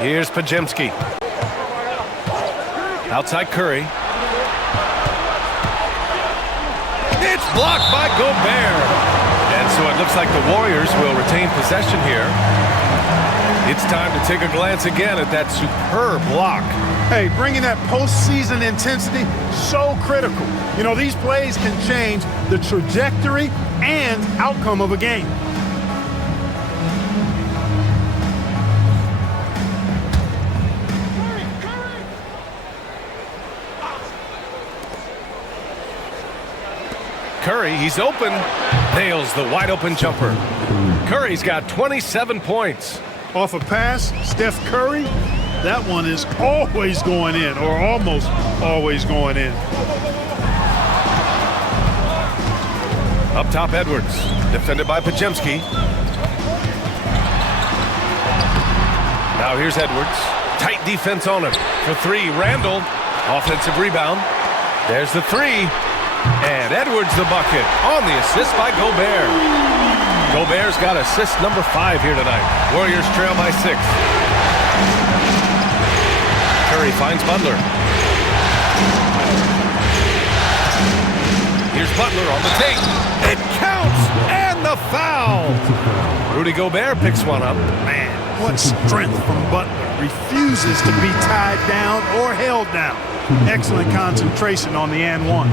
Here's Pajemski. Outside Curry. It's blocked by Gobert. And so it looks like the Warriors will retain possession here. It's time to take a glance again at that superb block. Hey, bringing that postseason intensity, so critical. You know, these plays can change the trajectory and outcome of a game. Curry, he's open. Nails the wide open jumper. Curry's got 27 points. Off a pass, Steph Curry, that one is always going in, or almost always going in. Up top, Edwards. Defended by Pajemski. Now here's Edwards. Tight defense on him. For 3, Randall. Offensive rebound. There's the 3. And Edwards the bucket on the assist by Gobert. Gobert's got assist number 5 here tonight. Warriors trail by 6. Curry finds Butler. Here's Butler on the take. It counts! And the foul! Rudy Gobert picks one up. Man, what strength from Butler. Refuses to be tied down or held down. Excellent concentration on the and 1.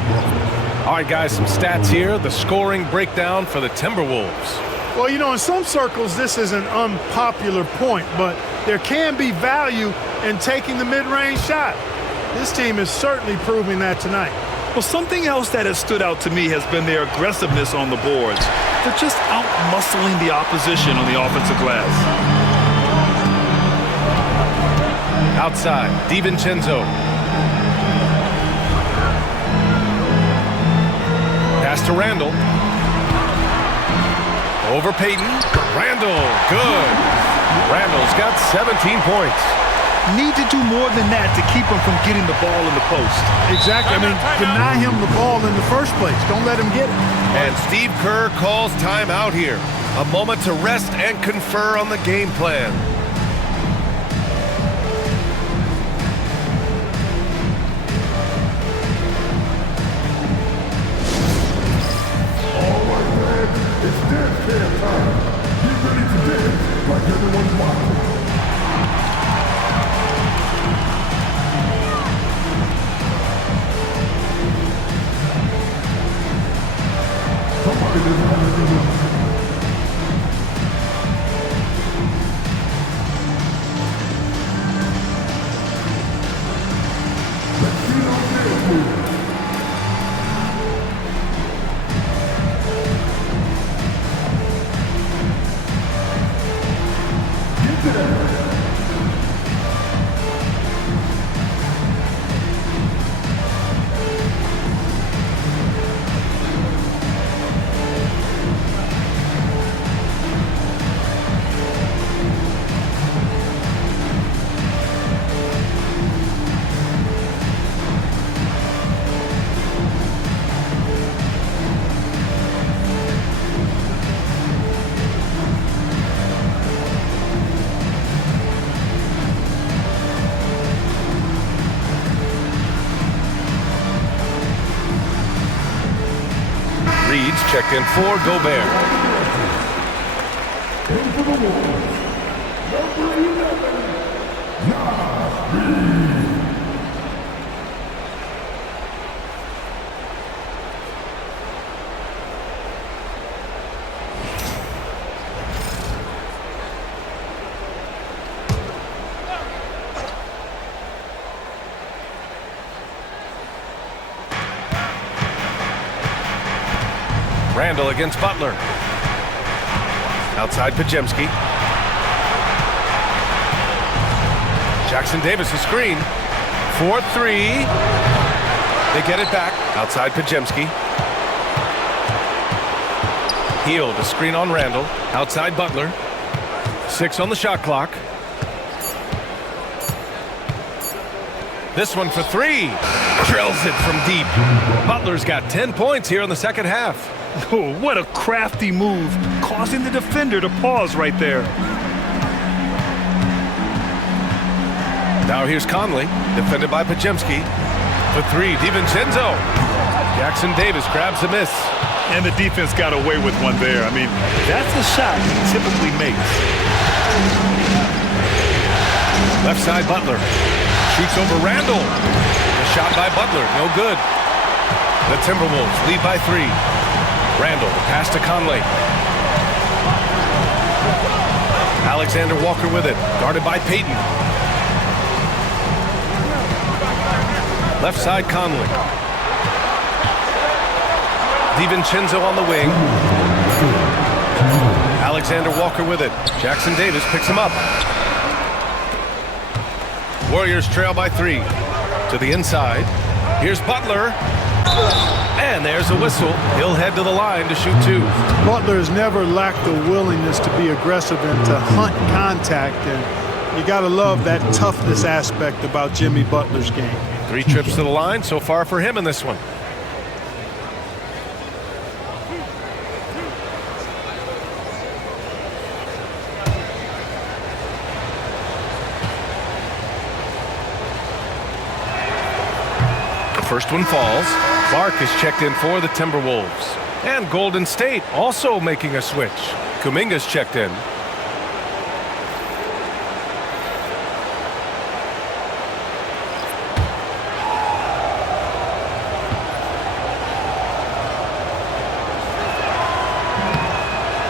All right, guys, some stats here. The scoring breakdown for the Timberwolves. Well, you know, in some circles, this is an unpopular point, but there can be value in taking the mid-range shot. This team is certainly proving that tonight. Well, something else that has stood out to me has been their aggressiveness on the boards. They're just out-muscling the opposition on the offensive glass. Outside, DiVincenzo. Pass to Randall. Over Payton. Randall, good. Randall's got 17 points. Need to do more than that to keep him from getting the ball in the post. Exactly. I mean, deny him the ball in the first place. Don't let him get it. And Steve Kerr calls timeout here. A moment to rest and confer on the game plan. It's dance camp time. Get ready to dance like everyone's watching. Somebody doesn't have to do it. Let's see those dance moves. checked in for Gobert. Randall against Butler. Outside Pajemski. Jackson Davis a screen. 4-3. They get it back. Outside Pajemski. Hield a screen on Randall. Outside Butler. 6 on the shot clock. This one for 3. Drills it from deep. Butler's got 10 points here in the second half. Oh, what a crafty move, causing the defender to pause right there. Now here's Conley, defended by Pajemski. For 3, DiVincenzo. Jackson Davis grabs the miss. And the defense got away with one there. I mean, that's a shot he typically makes. Left side Butler. Shoots over Randall. The shot by Butler, no good. The Timberwolves lead by 3. Randall, pass to Conley. Alexander Walker with it, guarded by Payton. Left side Conley. DiVincenzo on the wing. Alexander Walker with it. Jackson Davis picks him up. Warriors trail by 3. To the inside. Here's Butler. And there's a whistle. He'll head to the line to shoot 2. Butler has never lacked the willingness to be aggressive and to hunt contact, and you got to love that toughness aspect about Jimmy Butler's game. 3 trips to the line so far for him in this one. The first one falls. Clark is checked in for the Timberwolves. And Golden State also making a switch. Kuminga's checked in.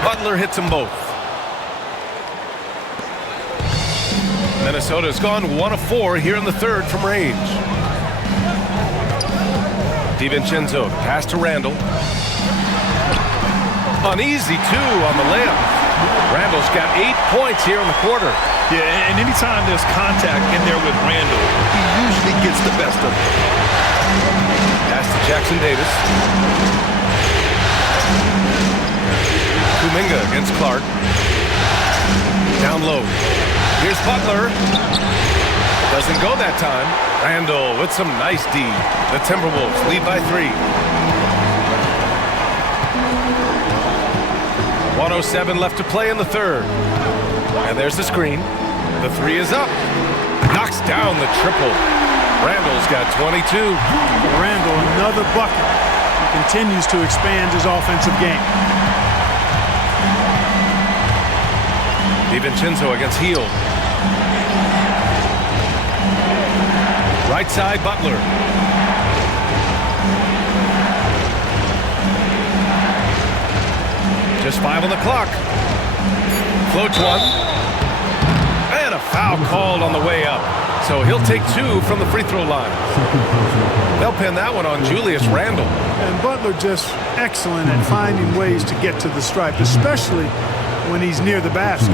Butler hits them both. Minnesota's gone 1 of 4 here in the third from range. DiVincenzo, pass to Randall. Uneasy 2 on the layup. Randall's got 8 points here in the quarter. Yeah, and anytime there's contact in there with Randall, he usually gets the best of it. Pass to Jackson Davis. Kuminga against Clark. Down low. Here's Butler. Doesn't go that time. Randall with some nice D. The Timberwolves lead by 3. 1:07 left to play in the third. And there's the screen. The 3 is up. Knocks down the triple. Randall's got 22. Randall, another bucket. He continues to expand his offensive game. DiVincenzo against Hield. Right side, Butler. Just 5 on the clock. Floats one. And a foul called on the way up. So he'll take 2 from the free throw line. They'll pin that one on Julius Randle. And Butler just excellent at finding ways to get to the stripe, especially when he's near the basket.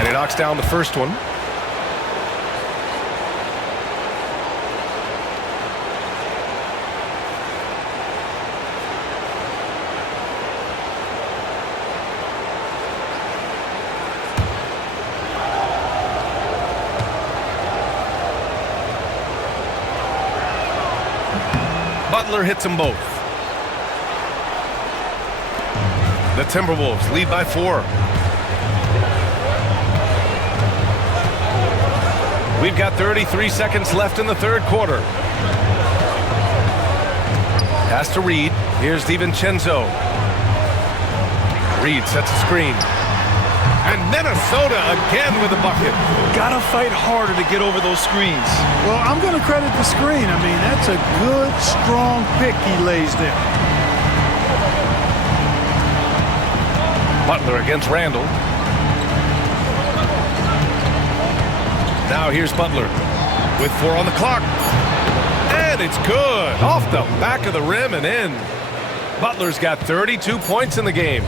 And he knocks down the first one. Butler hits them both. The Timberwolves lead by 4. We've got 33 seconds left in the third quarter. Pass to Reed. Here's DiVincenzo. Reed sets a screen. And Minnesota again with a bucket. Gotta fight harder to get over those screens. Well, I'm going to credit the screen. I mean, that's a good, strong pick he lays there. Butler against Randall. Now here's Butler with 4 on the clock. And it's good. Off the back of the rim and in. Butler's got 32 points in the game.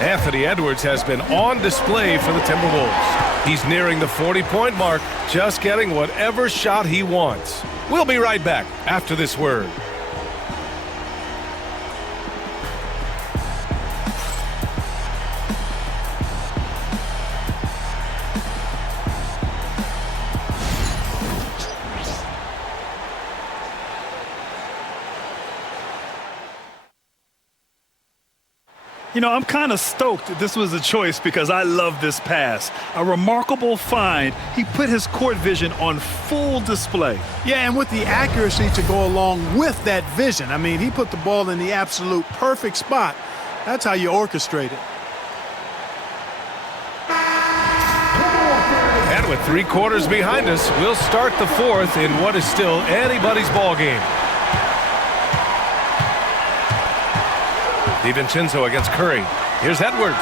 Anthony Edwards has been on display for the Timberwolves. He's nearing the 40-point mark, just getting whatever shot he wants. We'll be right back after this word. You know, I'm kind of stoked that this was a choice because I love this pass. A remarkable find. He put his court vision on full display. Yeah, and with the accuracy to go along with that vision. I mean, he put the ball in the absolute perfect spot. That's how you orchestrate it. And with 3 quarters behind us, we'll start the fourth in what is still anybody's ball game. DiVincenzo against Curry. Here's Edwards.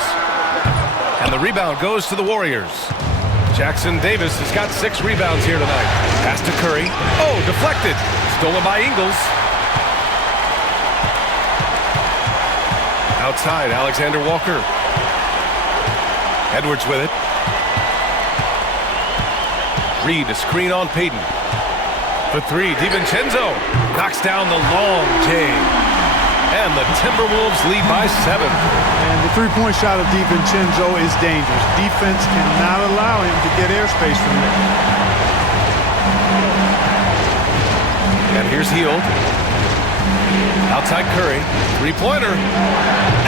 And the rebound goes to the Warriors. Jackson Davis has got 6 rebounds here tonight. Pass to Curry. Oh, deflected. Stolen by Ingles. Outside, Alexander Walker. Edwards with it. Reed, a screen on Payton. For 3, DiVincenzo knocks down the long J. And the Timberwolves lead by 7. And the three-point shot of DiVincenzo is dangerous. Defense cannot allow him to get airspace from there. And here's Hield. Outside Curry. 3-pointer.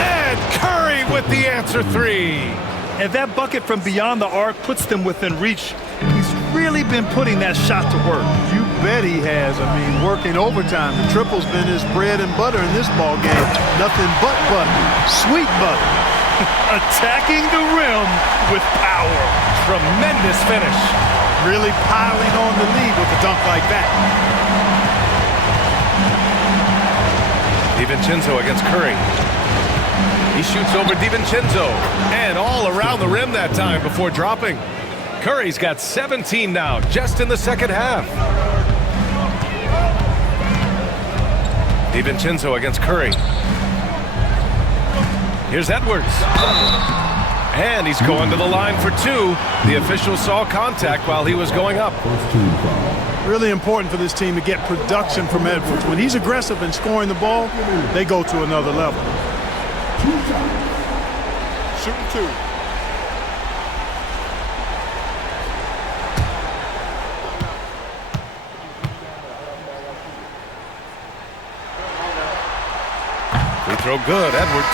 And Curry with the answer 3. And that bucket from beyond the arc puts them within reach. He's really been putting that shot to work. You bet he has. I mean, working overtime. The triple's been his bread and butter in this ball game. Nothing but butter. Sweet butter. Attacking the rim with power. Tremendous finish. Really piling on the lead with a dunk like that. DiVincenzo against Curry. He shoots over DiVincenzo. And all around the rim that time before dropping. Curry's got 17 now, just in the second half. DiVincenzo against Curry. Here's Edwards. And he's going to the line for 2. The official saw contact while he was going up. Really important for this team to get production from Edwards. When he's aggressive and scoring the ball, they go to another level. Shooting 2. Free throw good, Edwards.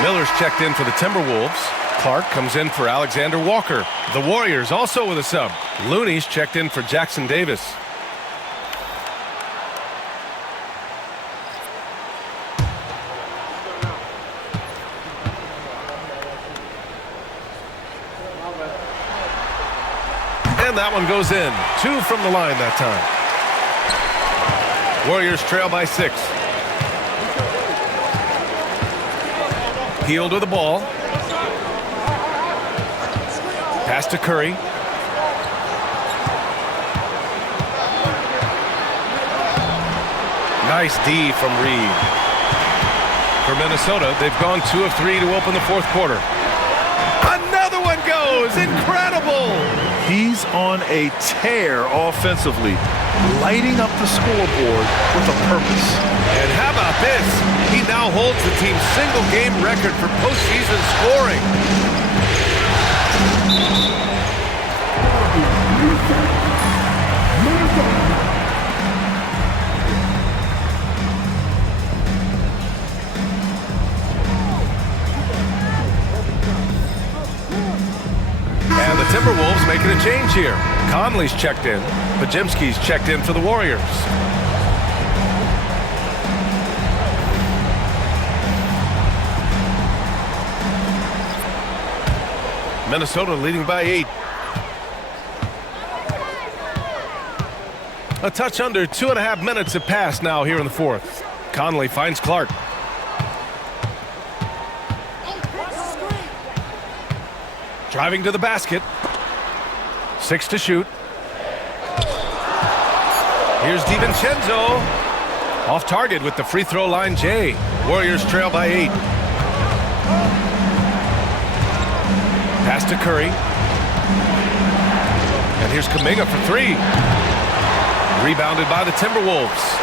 Miller's checked in for the Timberwolves. Clark comes in for Alexander Walker. The Warriors also with a sub. Looney's checked in for Jackson Davis. And that one goes in. 2 from the line that time. Warriors trail by 6. Hield with the ball. Pass to Curry. Nice D from Reed. For Minnesota, they've gone 2 of 3 to open the fourth quarter. Another one goes! Incredible! He's on a tear offensively, lighting up the scoreboard with a purpose. And how about this? He now holds the team's single-game record for postseason scoring. Timberwolves making a change here. Conley's checked in. Podziemski's checked in for the Warriors. Minnesota leading by 8. A touch under 2.5 minutes have passed now here in the fourth. Conley finds Clark. Driving to the basket. 6 to shoot. Here's DiVincenzo. Off target with the free throw line, Jay. Warriors trail by 8. Pass to Curry. And here's Kuminga for 3. Rebounded by the Timberwolves.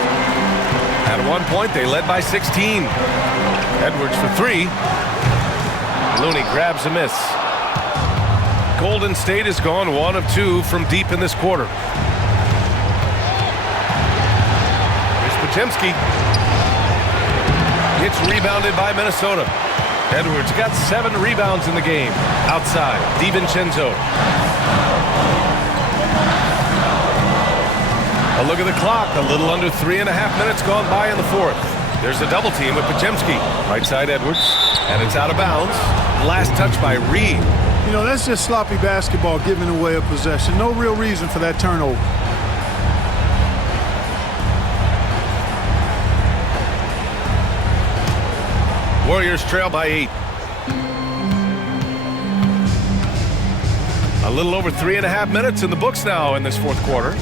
At one point, they led by 16. Edwards for 3. Looney grabs a miss. Golden State has gone 1 of 2 from deep in this quarter. Here's Podziemski. It's rebounded by Minnesota. Edwards got 7 rebounds in the game. Outside, DiVincenzo. A look at the clock. A little under 3.5 minutes gone by in the fourth. There's a double team with Podziemski. Right side Edwards. And it's out of bounds. Last touch by Reed. You know, that's just sloppy basketball, giving away a possession. No real reason for that turnover. Warriors trail by 8. A little over 3.5 minutes in the books now in this fourth quarter.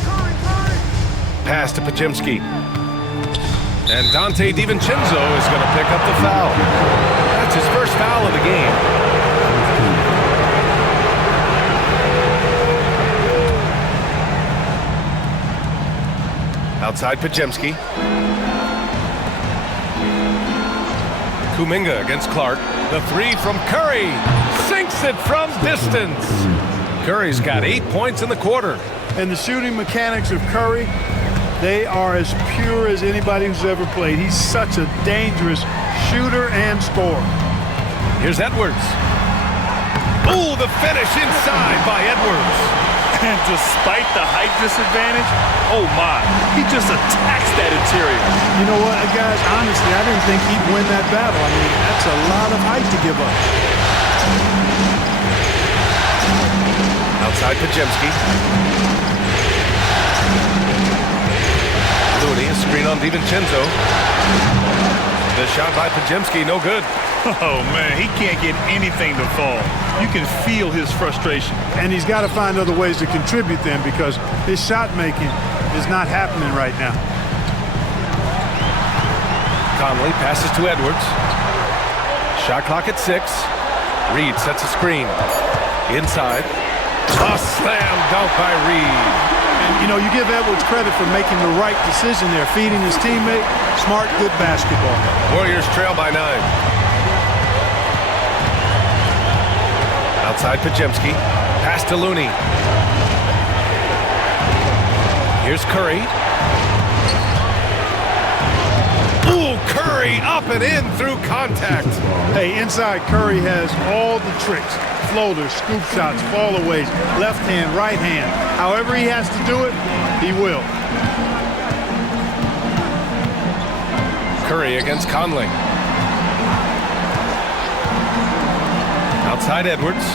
Pass to Podziemski. And Dante DiVincenzo is going to pick up the foul. That's his first foul of the game. Outside Podziemski. Kuminga against Clark. The 3 from Curry. Sinks it from distance. Curry's got 8 points in the quarter. And the shooting mechanics of Curry, they are as pure as anybody who's ever played. He's such a dangerous shooter and scorer. Here's Edwards. Ooh, the finish inside by Edwards. And despite the height disadvantage, oh my, he just attacks that interior. You know what, guys, honestly, I didn't think he'd win that battle. I mean, that's a lot of height to give up. Outside Podziemski. Looney, a screen on DiVincenzo. The shot by Podziemski, no good. Oh man, he can't get anything to fall. You can feel his frustration. And he's got to find other ways to contribute then, because his shot making is not happening right now. Conley passes to Edwards. Shot clock at 6. Reed sets a screen. Inside. A slam dunk by Reed. And, you know, you give Edwards credit for making the right decision there, feeding his teammate. Smart, good basketball. Warriors trail by 9. Outside Podziemski. Pass to Looney. Here's Curry. Ooh, Curry up and in through contact. Hey, inside Curry has all the tricks. Floaters, scoop shots, fallaways, left hand, right hand. However he has to do it, he will. Curry against Conley. Outside Edwards.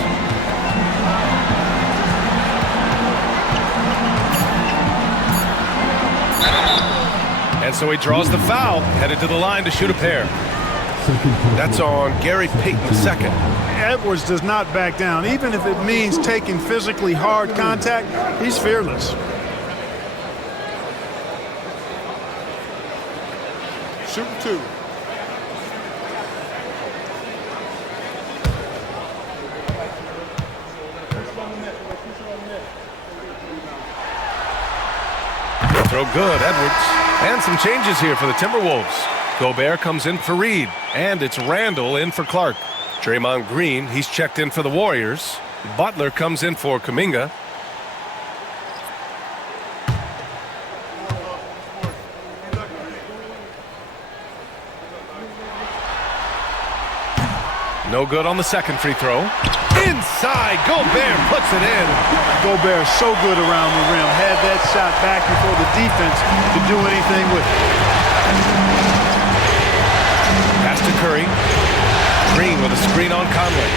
And so he draws the foul, headed to the line to shoot a pair. That's on Gary Payton II. Edwards does not back down. Even if it means taking physically hard contact, he's fearless. Shoot 2. Throw good, Edwards. And some changes here for the Timberwolves. Gobert comes in for Reed, and it's Randall in for Clark. Draymond Green, he's checked in for the Warriors. Butler comes in for Kuminga. No good on the second free throw. Inside, Gobert puts it in. Gobert is so good around the rim. Had that shot back before the defense could do anything with it. Pass to Curry. Green with a screen on Conley.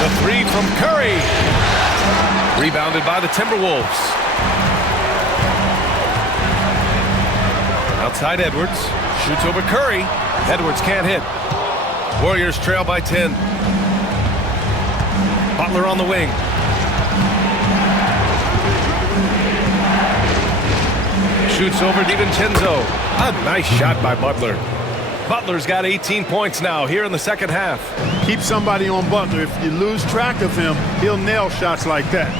The three from Curry. Rebounded by the Timberwolves. Outside Edwards. Shoots over Curry. Edwards can't hit. Warriors trail by 10. Butler on the wing. Shoots over DiVincenzo. A nice shot by Butler. Butler's got 18 points now here in the second half. Keep somebody on Butler. If you lose track of him, he'll nail shots like that.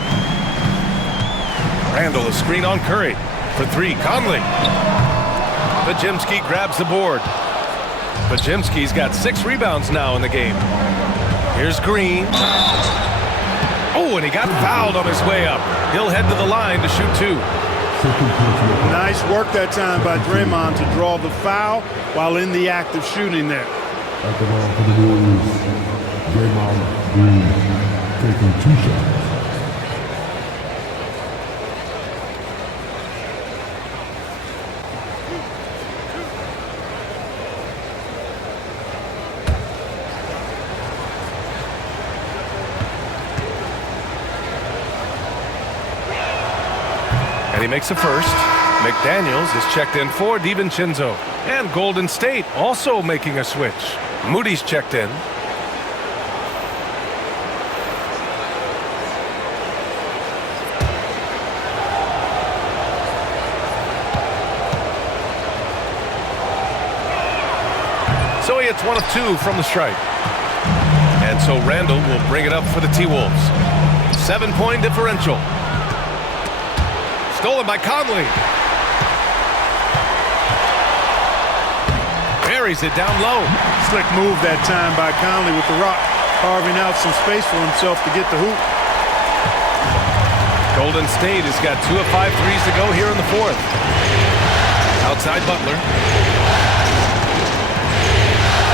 Randall, a screen on Curry. For three, Conley. Podziemski grabs the board. Podziemski's got 6 rebounds now in the game. Here's Green. Oh, and he got fouled on his way up. He'll head to the line to shoot 2. Nice work that time by Draymond to draw the foul while in the act of shooting there. At the ball for the Warriors, Draymond Green taking 2 shots. And he makes a first. McDaniels is checked in for DiVincenzo. And Golden State also making a switch. Moody's checked in. So he hits 1 of 2 from the stripe. And so Randall will bring it up for the T-Wolves. 7-point differential. Stolen by Conley. Buries it down low. Slick move that time by Conley with the rock, carving out some space for himself to get the hoop. Golden State has got 2 of 5 threes to go here in the fourth. Outside Butler.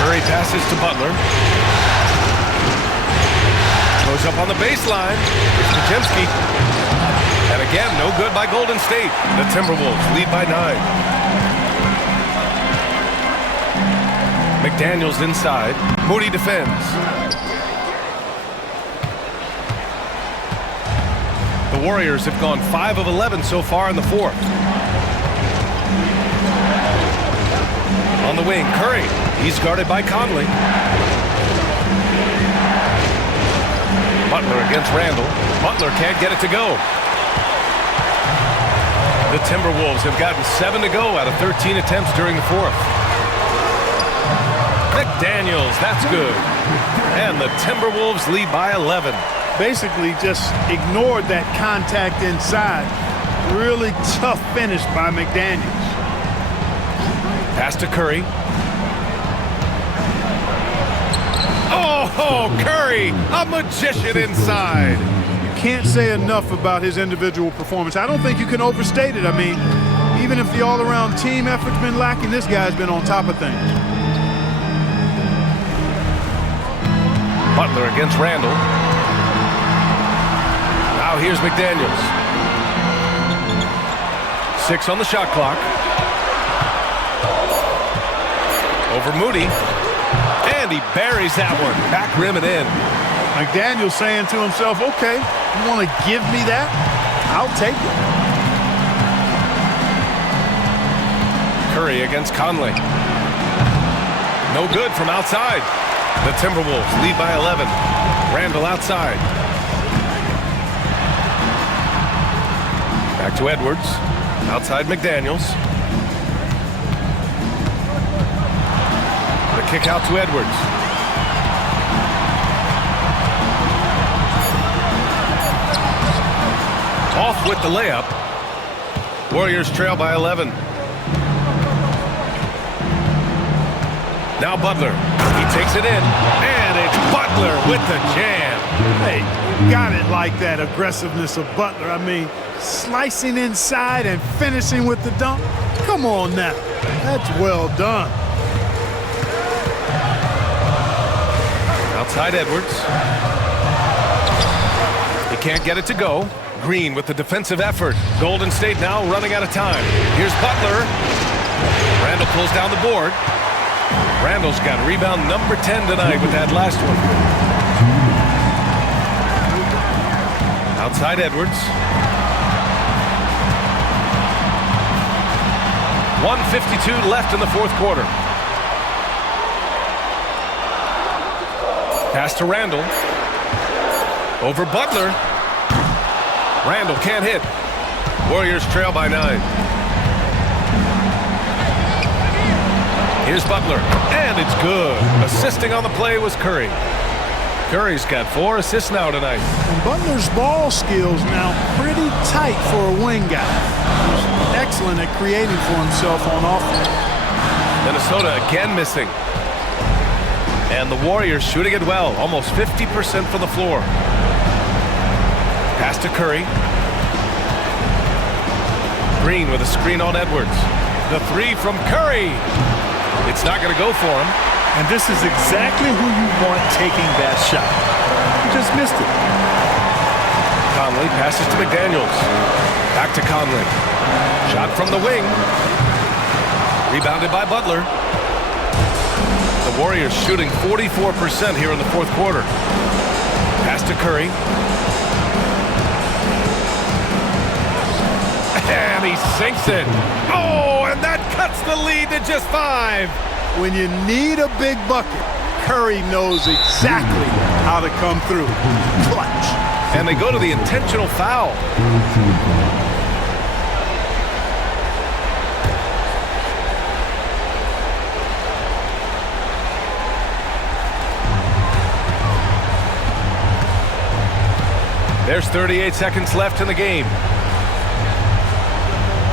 Curry passes to Butler. Goes up on the baseline. It's Podziemski. And again, no good by Golden State. The Timberwolves lead by 9. McDaniels inside. Moody defends. The Warriors have gone 5 of 11 so far in the fourth. On the wing, Curry. He's guarded by Conley. Butler against Randall. Butler can't get it to go. The Timberwolves have gotten 7 to go out of 13 attempts during the fourth. McDaniels, that's good. And the Timberwolves lead by 11. Basically just ignored that contact inside. Really tough finish by McDaniels. Pass to Curry. Oh, Curry, a magician inside. Can't say enough about his individual performance. I don't think you can overstate it. I mean, even if the all-around team effort's been lacking, this guy's been on top of things. Butler against Randall. Now here's McDaniels. 6 on the shot clock. Over Moody. And he buries that one. Back rim and in. McDaniels saying to himself, okay, you want to give me that? I'll take it. Curry against Conley. No good from outside. The Timberwolves lead by 11. Randall outside. Back to Edwards. Outside McDaniels. The kick out to Edwards. Off with the layup. Warriors trail by 11. Now Butler. He takes it in. And it's Butler with the jam. Hey, got it like that aggressiveness of Butler. I mean, slicing inside and finishing with the dunk. Come on now. That's well done. Outside Edwards. can't get it to go. Green with the defensive effort. Golden State now running out of time. Here's Butler. Randall pulls down the board. Randall's got rebound number 10 tonight with that last one. Outside Edwards. 1:52 left in the fourth quarter. Pass to Randall. Over Butler. Randall can't hit. Warriors trail by 9. Here's Butler, and it's good. Assisting on the play was Curry. Curry's got 4 assists now tonight. And Butler's ball skills now pretty tight for a wing guy. He's excellent at creating for himself on offense. Minnesota again missing. And the Warriors shooting it well, almost 50% from the floor. Pass to Curry. Green with a screen on Edwards. The 3 from Curry. It's not going to go for him. And this is exactly who you want taking that shot. He just missed it. Conley passes to McDaniels. Back to Conley. Shot from the wing. Rebounded by Butler. The Warriors shooting 44% here in the fourth quarter. Pass to Curry. And he sinks it. Oh, and that cuts the lead to just 5. When you need a big bucket, Curry knows exactly how to come through. Clutch. And they go to the intentional foul. There's 38 seconds left in the game.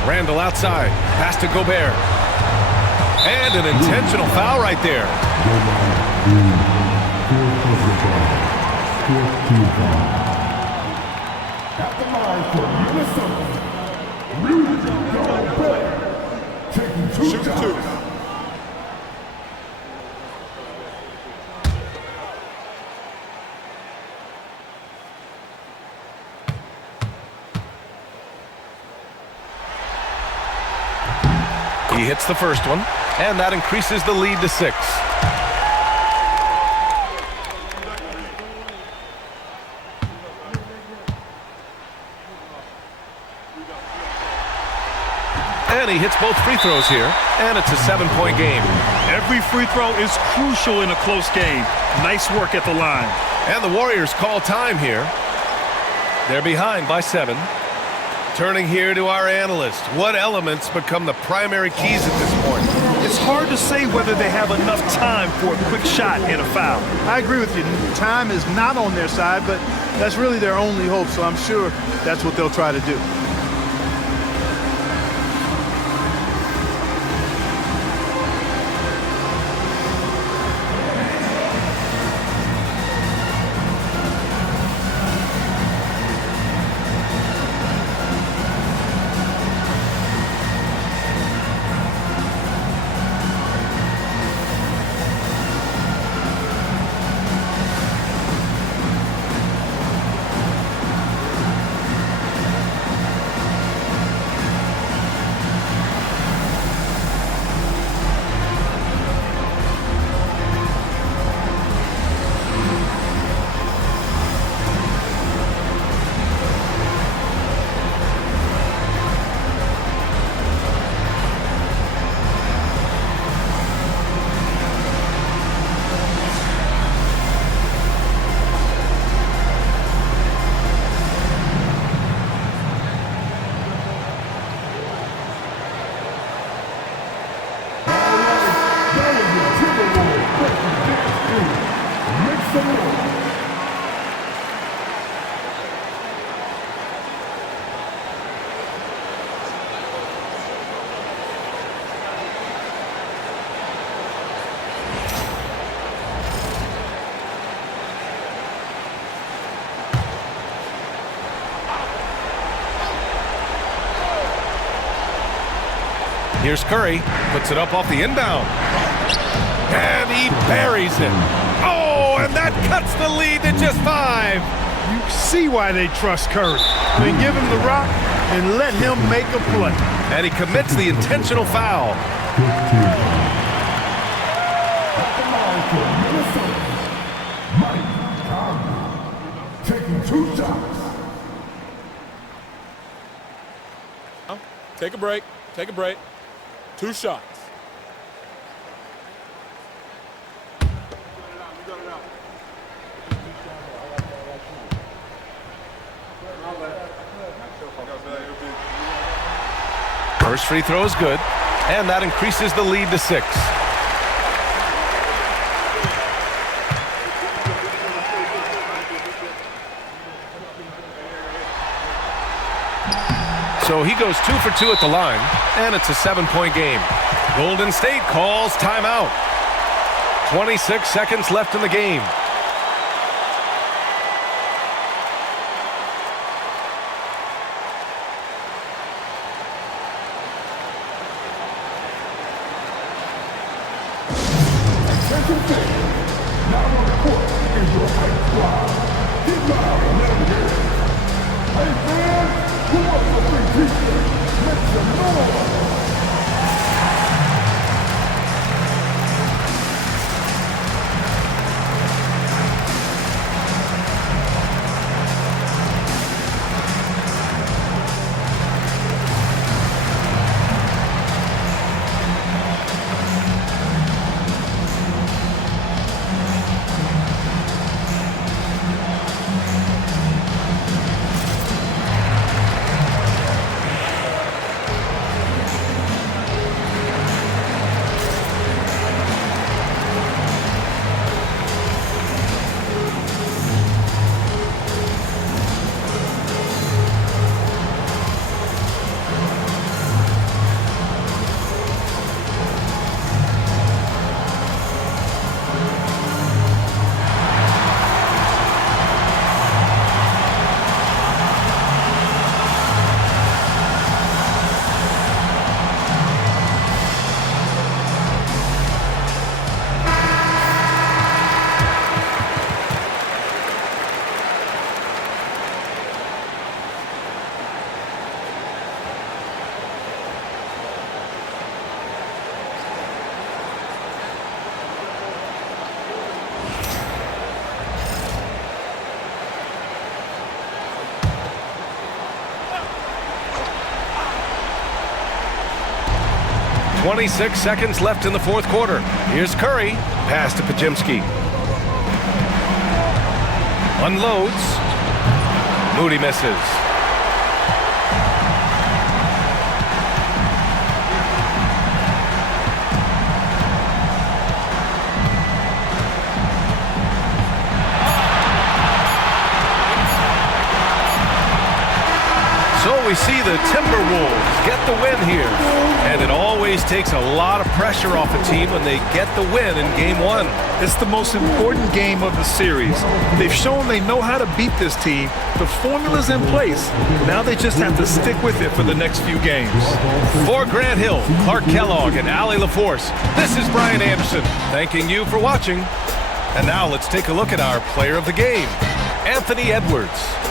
Randall outside. Pass to Gobert. And an intentional foul right there. Shoot 2. He hits the first one, and that increases the lead to 6. And he hits both free throws here, and it's a 7-point game. Every free throw is crucial in a close game. Nice work at the line. And the Warriors call time here. They're behind by 7. Turning here to our analyst. What elements become the primary keys at this point? It's hard to say whether they have enough time for a quick shot and a foul. I agree with you. Time is not on their side, but that's really their only hope, so I'm sure that's what they'll try to do. Here's Curry, puts it up off the inbound. And he buries it. Oh, and that cuts the lead to just 5. You see why they trust Curry. I mean, give him the rock and let him make a play. And he commits the intentional foul. 15. Taking 2 shots. Take a break. Take a break. 2 shots. First free throw is good, and that increases the lead to 6. So he goes 2 for 2 at the line, and it's a 7-point game. Golden State calls timeout. 26 seconds left in the game. Now on the court is your hype squad. Get loud and let them hear it. Hey fans, who wants a free t-shirt? Make some noise. .26 seconds left in the fourth quarter. Here's Curry. Pass to Pajimski. Unloads. Moody misses. So we see the Timberwolves get the win here. And it always takes a lot of pressure off a team when they get the win in Game 1. It's the most important game of the series. They've shown they know how to beat this team. The formula's in place. Now they just have to stick with it for the next few games. For Grant Hill, Clark Kellogg, and Allie LaForce, this is Brian Anderson, thanking you for watching. And now let's take a look at our player of the game, Anthony Edwards.